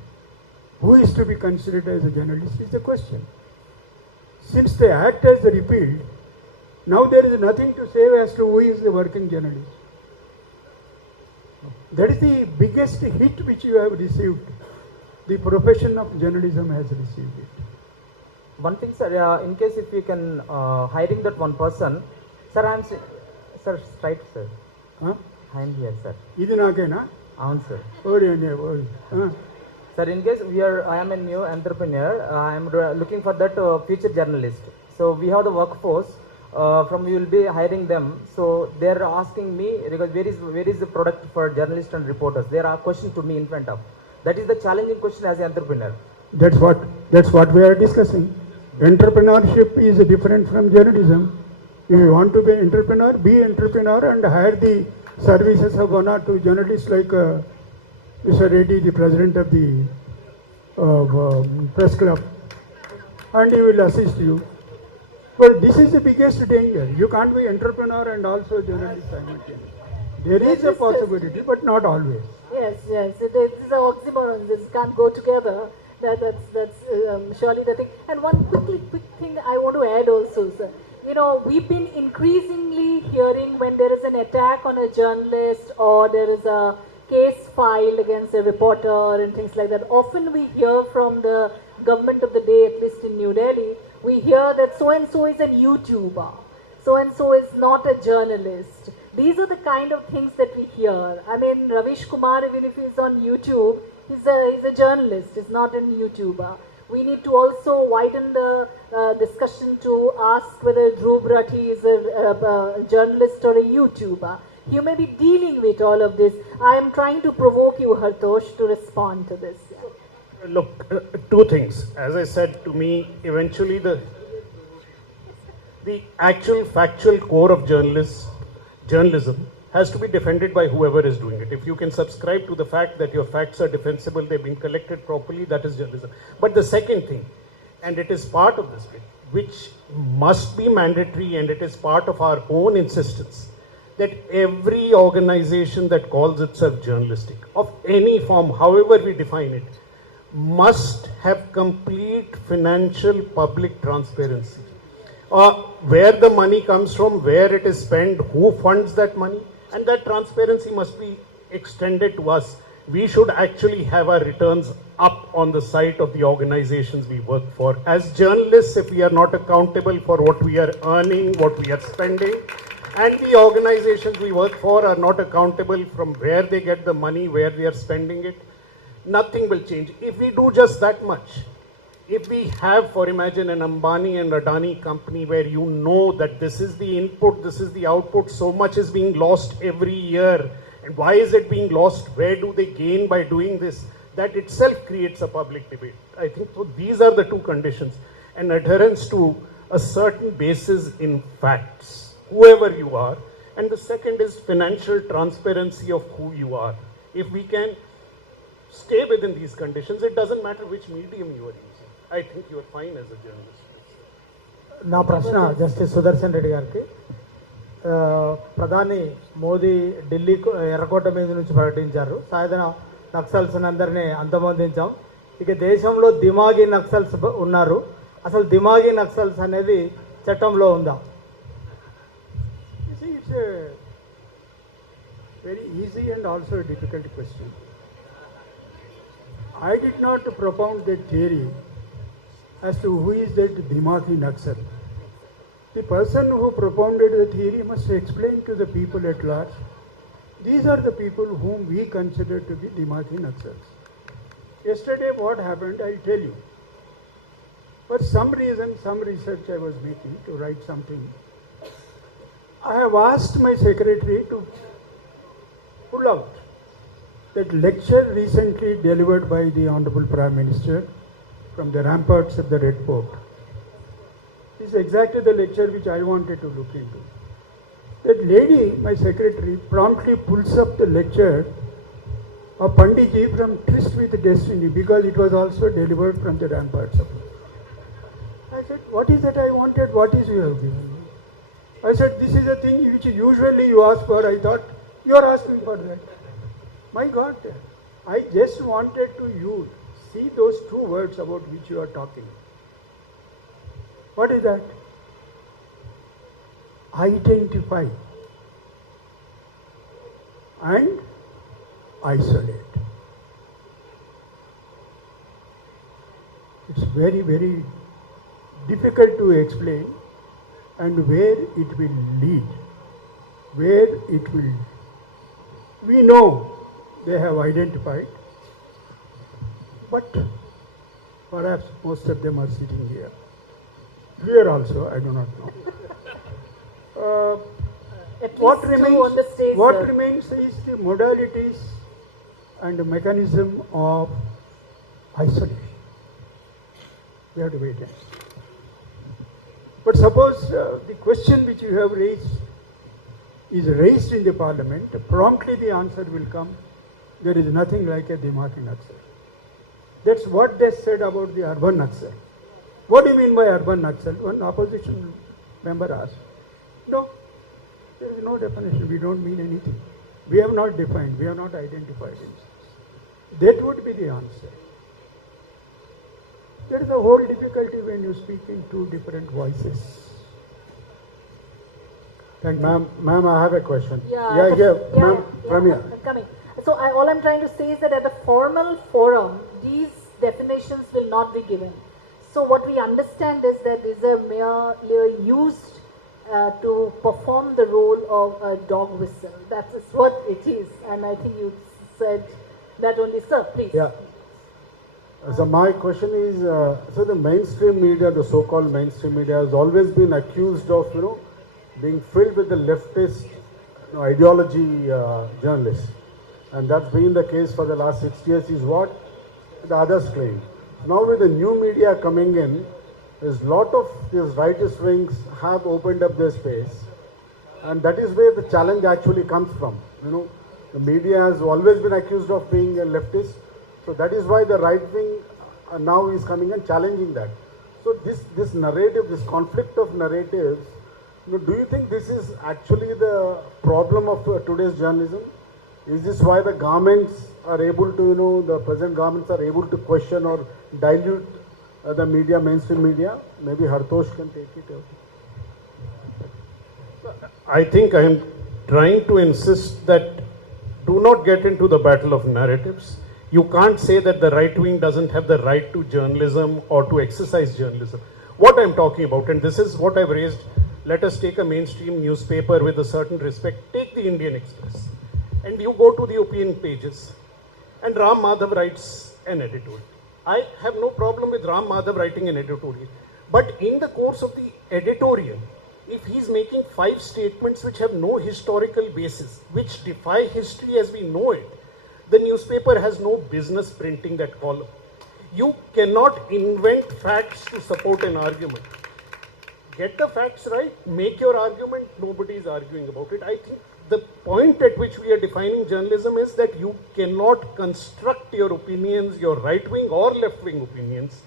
Who is to be considered as a journalist is the question. Since the Act has repealed, now there is nothing to say as to who is the working journalist. That is the biggest hit which you have received. The profession of journalism has received it. One thing, sir, in case if you can hiring that one person, sir, I am sir, straight, sir. Huh? I am here, sir. Idi nakena? Avun, sir. Sir, in case I am a new entrepreneur, I am looking for that future journalist. So we have the workforce. From we will be hiring them. So they are asking me, because where is the product for journalists and reporters? There are questions to me in front of. That is the challenging question as an entrepreneur. That's what we are discussing. Entrepreneurship is different from journalism. If you want to be entrepreneur, be entrepreneur and hire the services of one or two journalists like Mr. Reddy, the president of the Press Club, and he will assist you. But this is the biggest danger. You can't be entrepreneur and also journalist simultaneously. There is a possibility, but not always. Yes. Yes, yes. These are oxymorons. This can't go together. That's surely the thing. And one quick thing I want to add also, sir. You know, we've been increasingly hearing when there is an attack on a journalist or there is a case filed against a reporter and things like that. Often we hear from the government of the day, at least in New Delhi, we hear that so and so is a YouTuber. So and so is not a journalist. These are the kind of things that we hear. I mean, Ravish Kumar, even if he's on YouTube, he's a journalist, he's not a YouTuber. We need to also widen the discussion to ask whether Dhruv Rathi is a journalist or a YouTuber. You may be dealing with all of this. I am trying to provoke you, Hartosh, to respond to this. Look, two things. As I said, to me, eventually the actual factual core of journalism has to be defended by whoever is doing it. If you can subscribe to the fact that your facts are defensible, they've been collected properly, that is journalism. But the second thing, and it is part of this bit, which must be mandatory and it is part of our own insistence, that every organization that calls itself journalistic, of any form, however we define it, must have complete financial public transparency. Where the money comes from, where it is spent, who funds that money, and that transparency must be extended to us. We should actually have our returns up on the site of the organizations we work for. As journalists, if we are not accountable for what we are earning, what we are spending, and the organizations we work for are not accountable from where they get the money, where they are spending it, nothing will change. If we do just that much, if we have, for imagine, an Ambani and Adani company where you know that this is the input, this is the output, so much is being lost every year, and why is it being lost? Where do they gain by doing this? That itself creates a public debate. I think so these are the two conditions. And adherence to a certain basis in facts, whoever you are. And the second is financial transparency of who you are. If we can stay within these conditions, it doesn't matter which medium you are using. I think you are fine as a journalist. నా ప్రశ్న justice Sudarshan Reddy గారికి. ప్రధాని మోదీ ఢిల్లీ ఎర్రకోట మీద నుంచి ప్రకటించారు, సాయుధ నక్సల్స్ అందరినీ అంతమొందించాం, ఇక దేశంలో దిమాగి నక్సల్స్ ఉన్నారు, అసలు దిమాగి నక్సల్స్ అనేది చట్టంలో ఉందా? It's a very easy and also a difficult question. I did not propound that theory as to who is that Dimaki Naxal. The person who propounded the theory must explain to the people at large. These are the people whom we consider to be Dimaki Naxals. Yesterday what happened, I'll tell you. For some reason, some research I was making to write something. I have asked my secretary to pull out that lecture recently delivered by the Honorable Prime Minister from the ramparts of the Red Fort. This is exactly the lecture which I wanted to look into. That lady, my secretary, promptly pulls up the lecture of Panditji from Tryst with Destiny because it was also delivered from the ramparts of. I said, what is that I wanted? What is you have given me? I said, this is a thing which usually you ask for. I thought, you are asking for that. My God, I just wanted to use, see those two words about which you are talking. What is that? Identify and isolate. It's very, very difficult to explain and where it will lead, where it will. We know they have identified, but perhaps most of them are sitting here. Here also, I do not know. At least two on the stage, what sir. remains is the modalities and the mechanism of isolation. We have to wait and see. But suppose the question which you have raised is raised in the parliament, promptly the answer will come, there is nothing like a Dimaki Naxal. That's what they said about the urban Naxal. What do you mean by urban Naxal? One opposition member asked. No, there is no definition. We don't mean anything. We have not defined, we have not identified it. That would be the answer. There is a whole difficulty when you speak in two different voices. Thank you. Ma'am, I have a question. Ma'am, from here. I'm coming. So all I'm trying to say is that at a formal forum, these definitions will not be given. So what we understand is that these are merely used to perform the role of a dog whistle. That is what it is. And I think you said that only, sir, please. Yeah. So my question is, so the mainstream media, the so-called mainstream media, has always been accused of, being filled with the leftist ideology journalists. And that's been the case for the last 6 years is what the others claim. Now with the new media coming in, there's a lot of these rightist wings have opened up their space. And that is where the challenge actually comes from. The media has always been accused of being a leftist. So that is why the right wing now is coming and challenging that. So this narrative, this conflict of narratives, do you think this is actually the problem of today's journalism? Is this why the governments are able to, the present governments are able to question or dilute the media, mainstream media? Maybe Hartosh can take it. I think I am trying to insist that do not get into the battle of narratives. You can't say that the right wing doesn't have the right to journalism or to exercise journalism. What I'm talking about, and this is what I've raised, let us take a mainstream newspaper with a certain respect. Take the Indian Express. And you go to the opinion pages. And Ram Madhav writes an editorial. I have no problem with Ram Madhav writing an editorial. But in the course of the editorial, if he's making 5 statements which have no historical basis, which defy history as we know it, the newspaper has no business printing that column. You cannot invent facts to support an argument. Get the facts right, make your argument, nobody is arguing about it. I think the point at which we are defining journalism is that you cannot construct your opinions, your right-wing or left-wing opinions,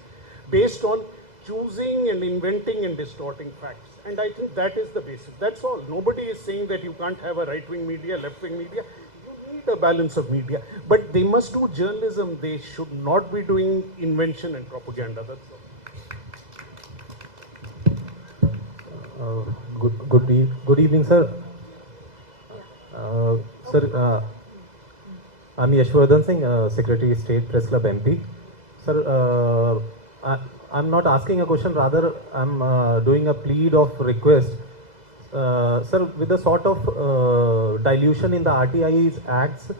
based on choosing and inventing and distorting facts. And I think that is the basis. That's all. Nobody is saying that you can't have a right-wing media, left-wing media. You need a balance of media. But they must do journalism. They should not be doing invention and propaganda. That's all. Good evening, sir. Sir, I'm Yashwardhan Singh, Secretary State Press Club MP. Sir, I'm not asking a question, rather I'm doing a plead of request. Sir, with the sort of dilution in the RTI's acts,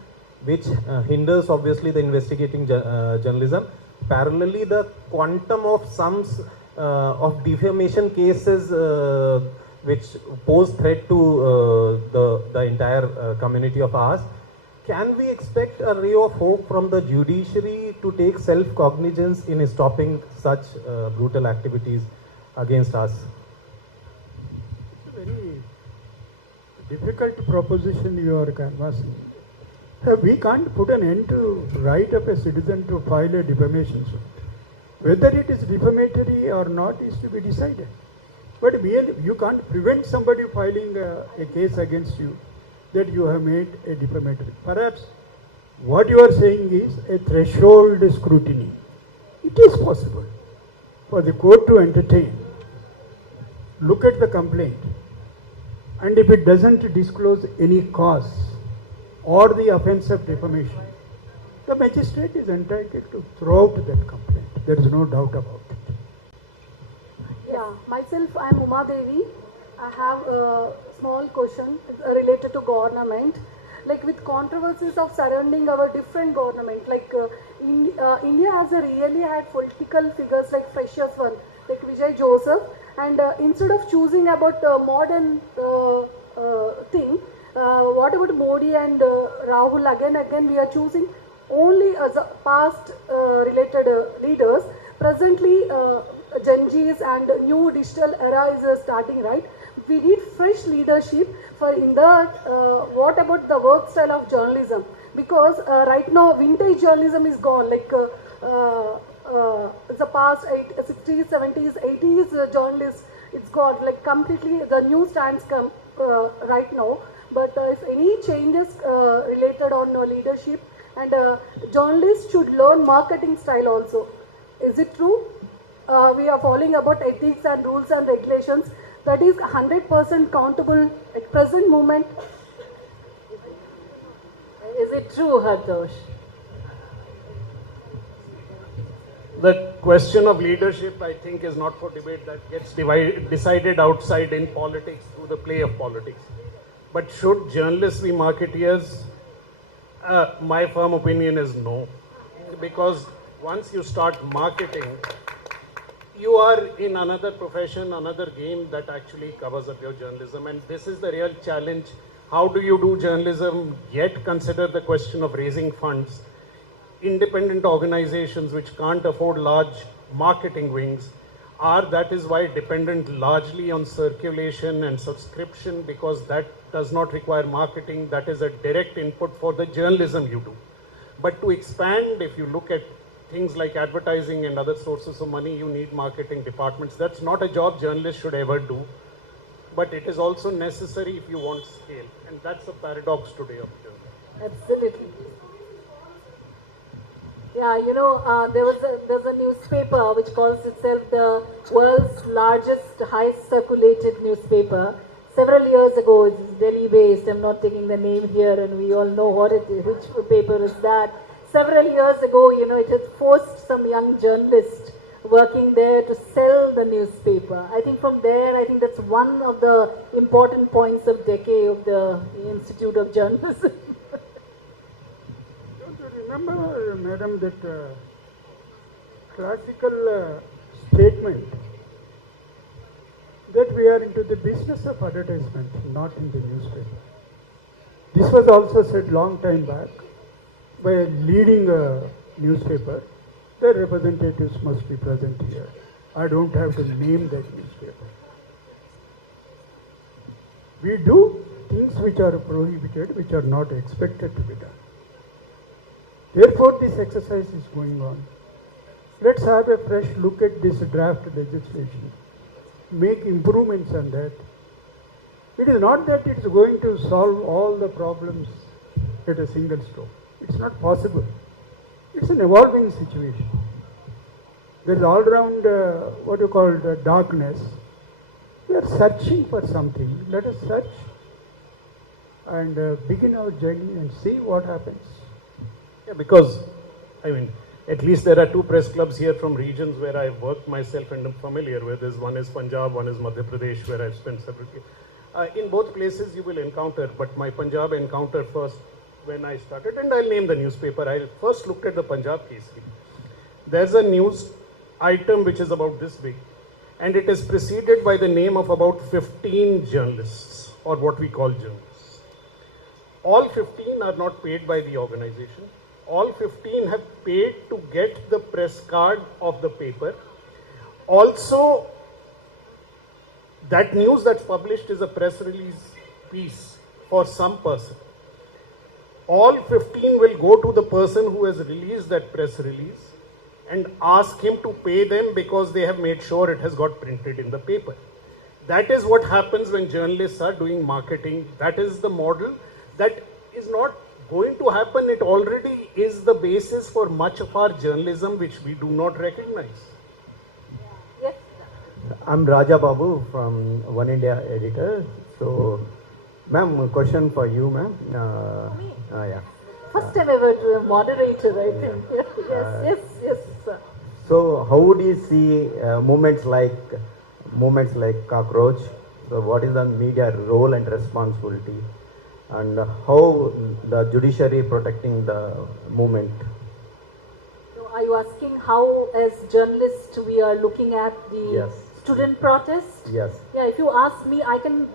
which hinders obviously the investigating journalism, parallelly the quantum of sums of defamation cases which pose threat to the entire community of ours, can we expect a ray of hope from the judiciary to take self-cognizance in stopping such brutal activities against us? It's a very difficult proposition you are canvassing. We can't put an end to right of a citizen to file a defamation suit. Whether it is defamatory or not is to be decided. But you can't prevent somebody filing a case against you that you have made a defamatory. Perhaps what you are saying is a threshold scrutiny. It is possible for the court to entertain, look at the complaint, and if it doesn't disclose any cause or the offense of defamation, the magistrate is entitled to throw out that complaint. There is no doubt about it. Yeah, myself, I am Uma Devi. I have a small question related to government. Like with controversies of surrounding our different government, like India has really had political figures like freshers one, like Vijay Joseph, and instead of choosing about modern thing, what about Modi and Rahul? Again we are choosing only as a past related leaders. Presently, Gen Zs and new digital era is starting, right? We need fresh leadership for in the what about the work style of journalism? Because right now vintage journalism is gone. Like the past 60s, 70s, 80s journalists, it's gone. Like completely the new stands come right now. but if any changes related on leadership, and journalists should learn marketing style also. Is it true? We are following about ethics and rules and regulations. That is 100% countable at present moment. Is it true, Hartosh? The question of leadership, I think, is not for debate. That gets decided outside in politics through the play of politics. But should journalists be marketeers? My firm opinion is no. Because once you start marketing, you are in another profession, another game that actually covers up your journalism. And this is the real challenge. How do you do journalism, yet consider the question of raising funds? Independent organizations which can't afford large marketing wings that is why dependent largely on circulation and subscription, because that does not require marketing. That is a direct input for the journalism you do. But to expand, if you look at things like advertising and other sources of money, you need marketing departments. That's not a job journalists should ever do, but it is also necessary if you want scale, and that's the paradox today of journalism. Absolutely. Yeah, there's a newspaper which calls itself the world's largest, highest circulated newspaper. Several years ago, it's Delhi based, I'm not taking the name here, and we all know what it is, which paper is that. Several years ago, it had forced some young journalist working there to sell the newspaper. I think from there, I think that's one of the important points of decay of the Institute of Journalism. Don't you remember, madam, that classical statement that we are into the business of advertisement, not in the newspaper. This was also said long time back by a leading newspaper. The representatives must be present here. I don't have to name that newspaper. We do things which are prohibited, which are not expected to be done. Therefore, this exercise is going on. Let's have a fresh look at this draft legislation. Make improvements on that. It is not that it's going to solve all the problems at a single stroke. It's not possible. It's an evolving situation. There's all around what you call darkness. We are searching for something. Let us search and begin our journey and see what happens. Yeah, because, at least there are two press clubs here from regions where I've worked myself and am familiar with. One is Punjab, one is Madhya Pradesh, where I've spent several years. In both places you will encounter, but my Punjab encounter first when I started, and I'll name the newspaper. I first looked at the Punjab case. There's a news item which is about this big, and it is preceded by the name of about 15 journalists, or what we call journalists. All 15 are not paid by the organization. All 15 have paid to get the press card of the paper. Also, that news that's published is a press release piece for some person. All 15 will go to the person who has released that press release and ask him to pay them because they have made sure it has got printed in the paper. That is what happens when journalists are doing marketing. That is the model that is not going to happen. It already is the basis for much of our journalism which we do not recognize. Yes. I'm Raja Babu from One India editor. So, ma'am, a question for you, ma'am. Yeah. First time ever to a moderator, I think. Yes, sir. So, how would you see movements like cockroach? So, what is the media role and responsibility, and how the judiciary protecting the movement? So are you asking how, as journalists, we are looking at the student protest? Yes. Yeah. If you ask me, I can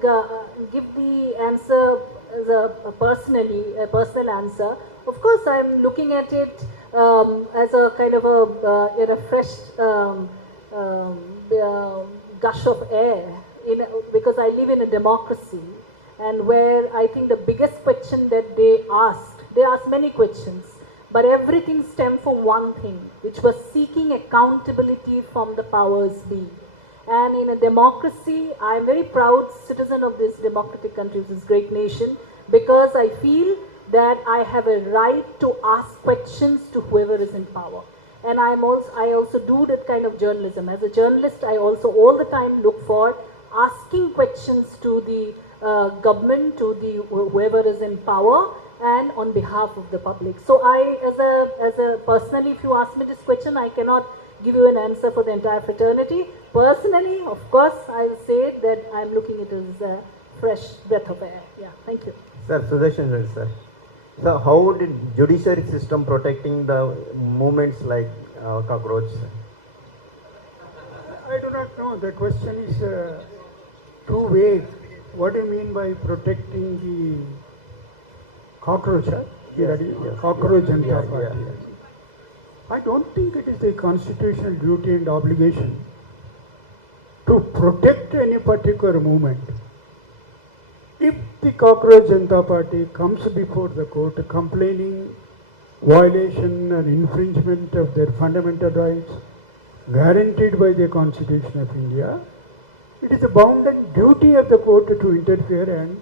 give the answer as a personal answer. Of course, I'm looking at it as a kind of a fresh gush of air, because I live in a democracy, and where I think the biggest question that they asked many questions, but everything stemmed from one thing, which was seeking accountability from the powers be. And in a democracy, I'm very proud citizen of this democratic country, this great nation, because I feel that I have a right to ask questions to whoever is in power. And I also do that kind of journalism. As a journalist, I also all the time look for asking questions to the government, to the whoever is in power, and on behalf of the public. So as a personally, if you ask me this question, I cannot give you an answer for the entire fraternity. Personally, of course, I will say that I'm looking at it as a fresh breath of air. Yeah, thank you. Sir, Sudarshan Reddy, sir. So how did judiciary system protecting the movements like cockroach? I do not know. The question is too vague. What do you mean by protecting the cockroach? Yes, Cockroach and yeah, party. yeah. I don't think it is the constitutional duty and obligation to protect any particular movement. If the Cockroach Janata Party comes before the court complaining violation and infringement of their fundamental rights guaranteed by the Constitution of India, it is a bounden duty of the court to interfere and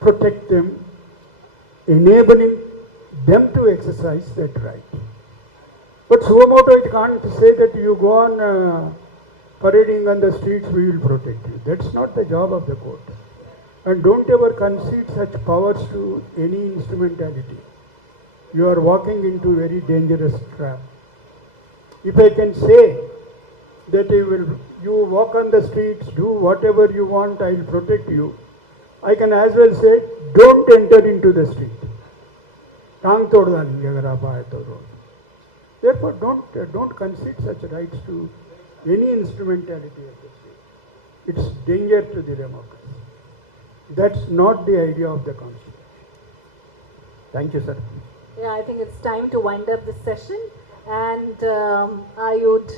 protect them, enabling them to exercise that right. But Suwamoto, it can't say that you go on parading on the streets, we will protect you. That's not the job of the court. And don't ever concede such powers to any instrumentality. You are walking into a very dangerous trap. If I can say that you walk on the streets, do whatever you want, I will protect you, I can as well say, don't enter into the street. Therefore, don't concede such rights to any instrumentality of the state. It's danger to the democracy. That's not the idea of the Constitution. Thank you, sir. Yeah, I think it's time to wind up this session, and I would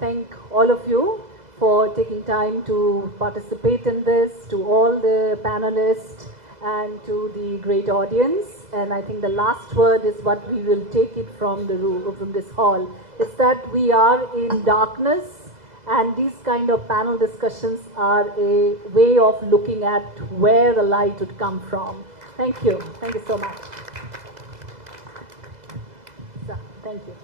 thank all of you for taking time to participate in this, to all the panelists and to the great audience. And I think the last word is what we will take it from the room, from this hall, is that we are in darkness, and these kind of panel discussions are a way of looking at where the light would come from. Thank you. Thank you so much. So, thank you.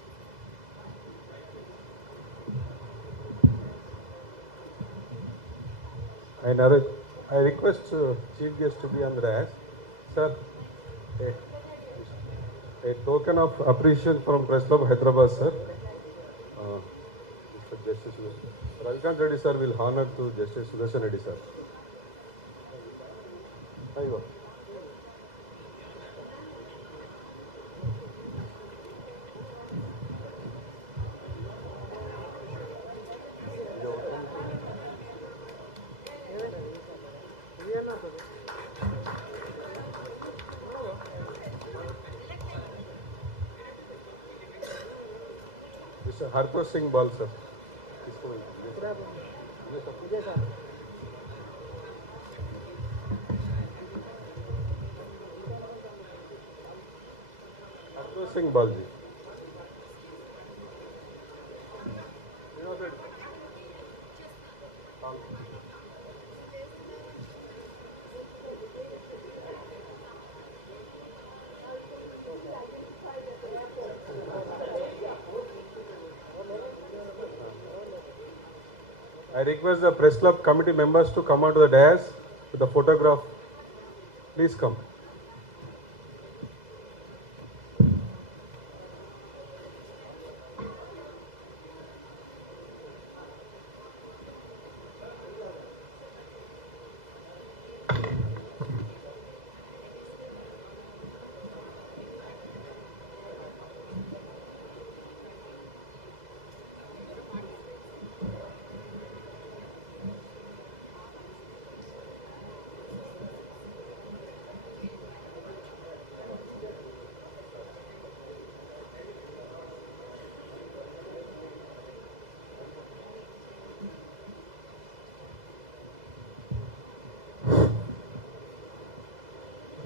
I request Chief Guest to be on the dais. Sir, a token of appreciation from Press Club Hyderabad, sir. Mr. Justice Ravikant Reddy, sir, will honor to Justice Sudarshan Reddy, sir. There you go. Mr. Harpur Singh Bal, sir. Harpur Singh Bal, ji. I request the Press Club committee members to come onto the dais with the photograph. Please come.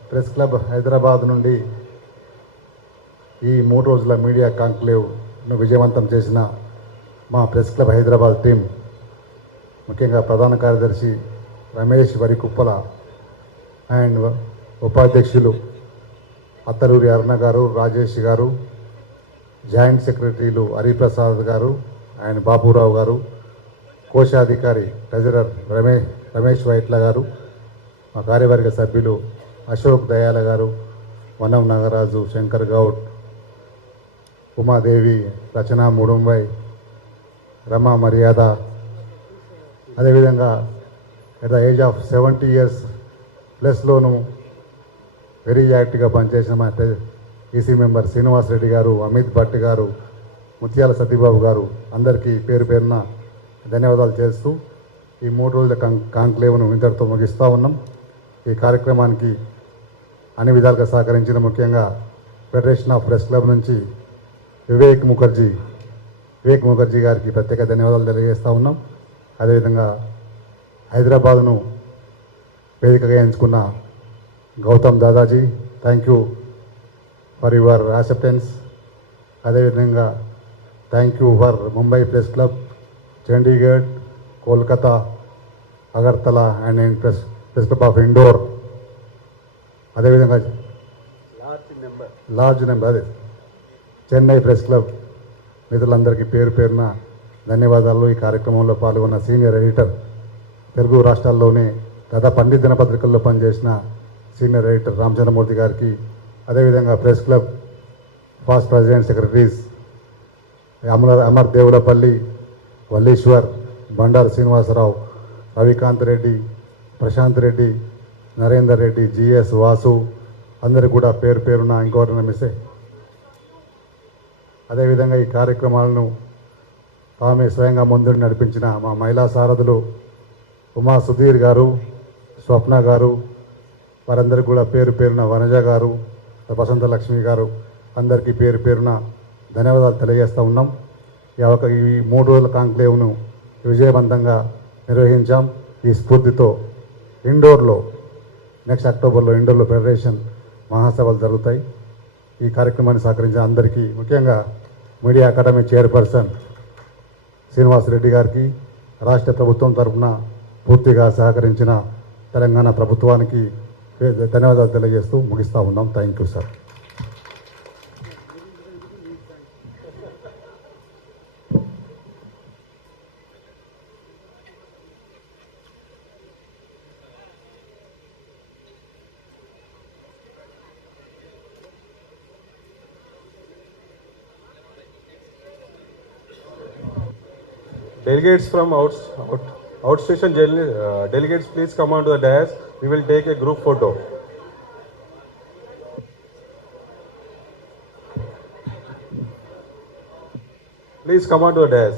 Press club Hyderabad నుండి ఈ 3 రోజుల media కాంక్లేవ్ను విజయవంతం చేసిన మా press club Hyderabad team, ముఖ్యంగా ప్రధాన కార్యదర్శి Ramesh Varikuppala and ఉపాధ్యక్షులు అత్తలూరి అరుణ గారు, రాజేష్ గారు, జాయింట్ సెక్రటరీలు హరిప్రసాద్ గారు అండ్ బాబురావు గారు, కోశాధికారి ట్రెజరర్ రమేష్ వైట్ల గారు, మా కార్యవర్గ సభ్యులు అశోక్ దయాల గారు, వనం నాగరాజు, శంకర్ గౌడ్, ఉమాదేవి, రచనా ముడుంబై, రమా మర్యాద, అదేవిధంగా at the age of 70 years ప్లస్లోనూ వెరీ యాక్టివ్గా పనిచేసిన మా ఈసీ మెంబర్ శ్రీనివాస్ రెడ్డి గారు, అమిత్ భట్ గారు, ముత్యాల సతీబాబు గారు అందరికీ పేరు పేరున ధన్యవాదాలు చేస్తూ ఈ 3 రోజుల కాంక్లేవ్ను ఇంతటితో ముగిస్తూ ఉన్నాం. ఈ కార్యక్రమానికి అన్ని విధాలుగా సహకరించిన ముఖ్యంగా ఫెడరేషన్ ఆఫ్ ప్రెస్ క్లబ్ నుంచి వివేక్ ముఖర్జీ గారికి ప్రత్యేక ధన్యవాదాలు తెలియజేస్తూ ఉన్నాం. అదేవిధంగా హైదరాబాద్ను వేదికగా ఎంచుకున్న Gautam Dadaji, thank you for your acceptance. అదేవిధంగా thank you for Mumbai press club, Chandigarh, Kolkata, Agartala and press club of Indore, అదేవిధంగా లార్జ్ నెంబర్ అదే చెన్నై ప్రెస్ క్లబ్ మిత్రులందరికీ పేరు పేరున ధన్యవాదాలు. ఈ కార్యక్రమంలో పాల్గొన్న సీనియర్ ఎడిటర్, తెలుగు రాష్ట్రాల్లోనే దాదాపు అన్ని దినపత్రికల్లో పనిచేసిన సీనియర్ ఎడిటర్ రామచంద్రమూర్తి గారికి, అదేవిధంగా press club past president secretaries Amar Devulapalli, Valleeswar, Bandaru Srinivasa Rao, Ravikanth Reddy, Prashanth Reddy, Narender Reddy, GS Vasu అందరికీ కూడా పేరు పేరున ఇంకోటి మిస్. అదేవిధంగా ఈ కార్యక్రమాలను తామే స్వయంగా ముందు నడిపించిన మా మహిళా సారథులు ఉమా సుధీర్ గారు, స్వప్న గారు, వారందరికీ కూడా పేరు పేరున వనజ గారు, వసంత లక్ష్మి గారు అందరికీ పేరు పేరున ధన్యవాదాలు తెలియజేస్తూ ఉన్నాం. ఈ 3 రోజుల కాంక్లేవ్ను విజయవంతంగా నిర్వహించాం. ఈ స్ఫూర్తితో ఇండోర్లో నెక్స్ట్ అక్టోబర్లో ఇండోర్లో ఫెడరేషన్ మహాసభలు జరుగుతాయి. ఈ కార్యక్రమాన్ని సహకరించిన అందరికీ, ముఖ్యంగా media academy chairperson Srinivas Reddy గారికి, రాష్ట్ర ప్రభుత్వం తరఫున పూర్తిగా సహకరించిన తెలంగాణ ప్రభుత్వానికి ధన్యవాదాలు తెలియజేస్తూ ముగిస్తూ ఉన్నాం. Thank you sir. Delegates from outstation delegates, please come on to the dais. We will take a group photo. Please come on to the dais.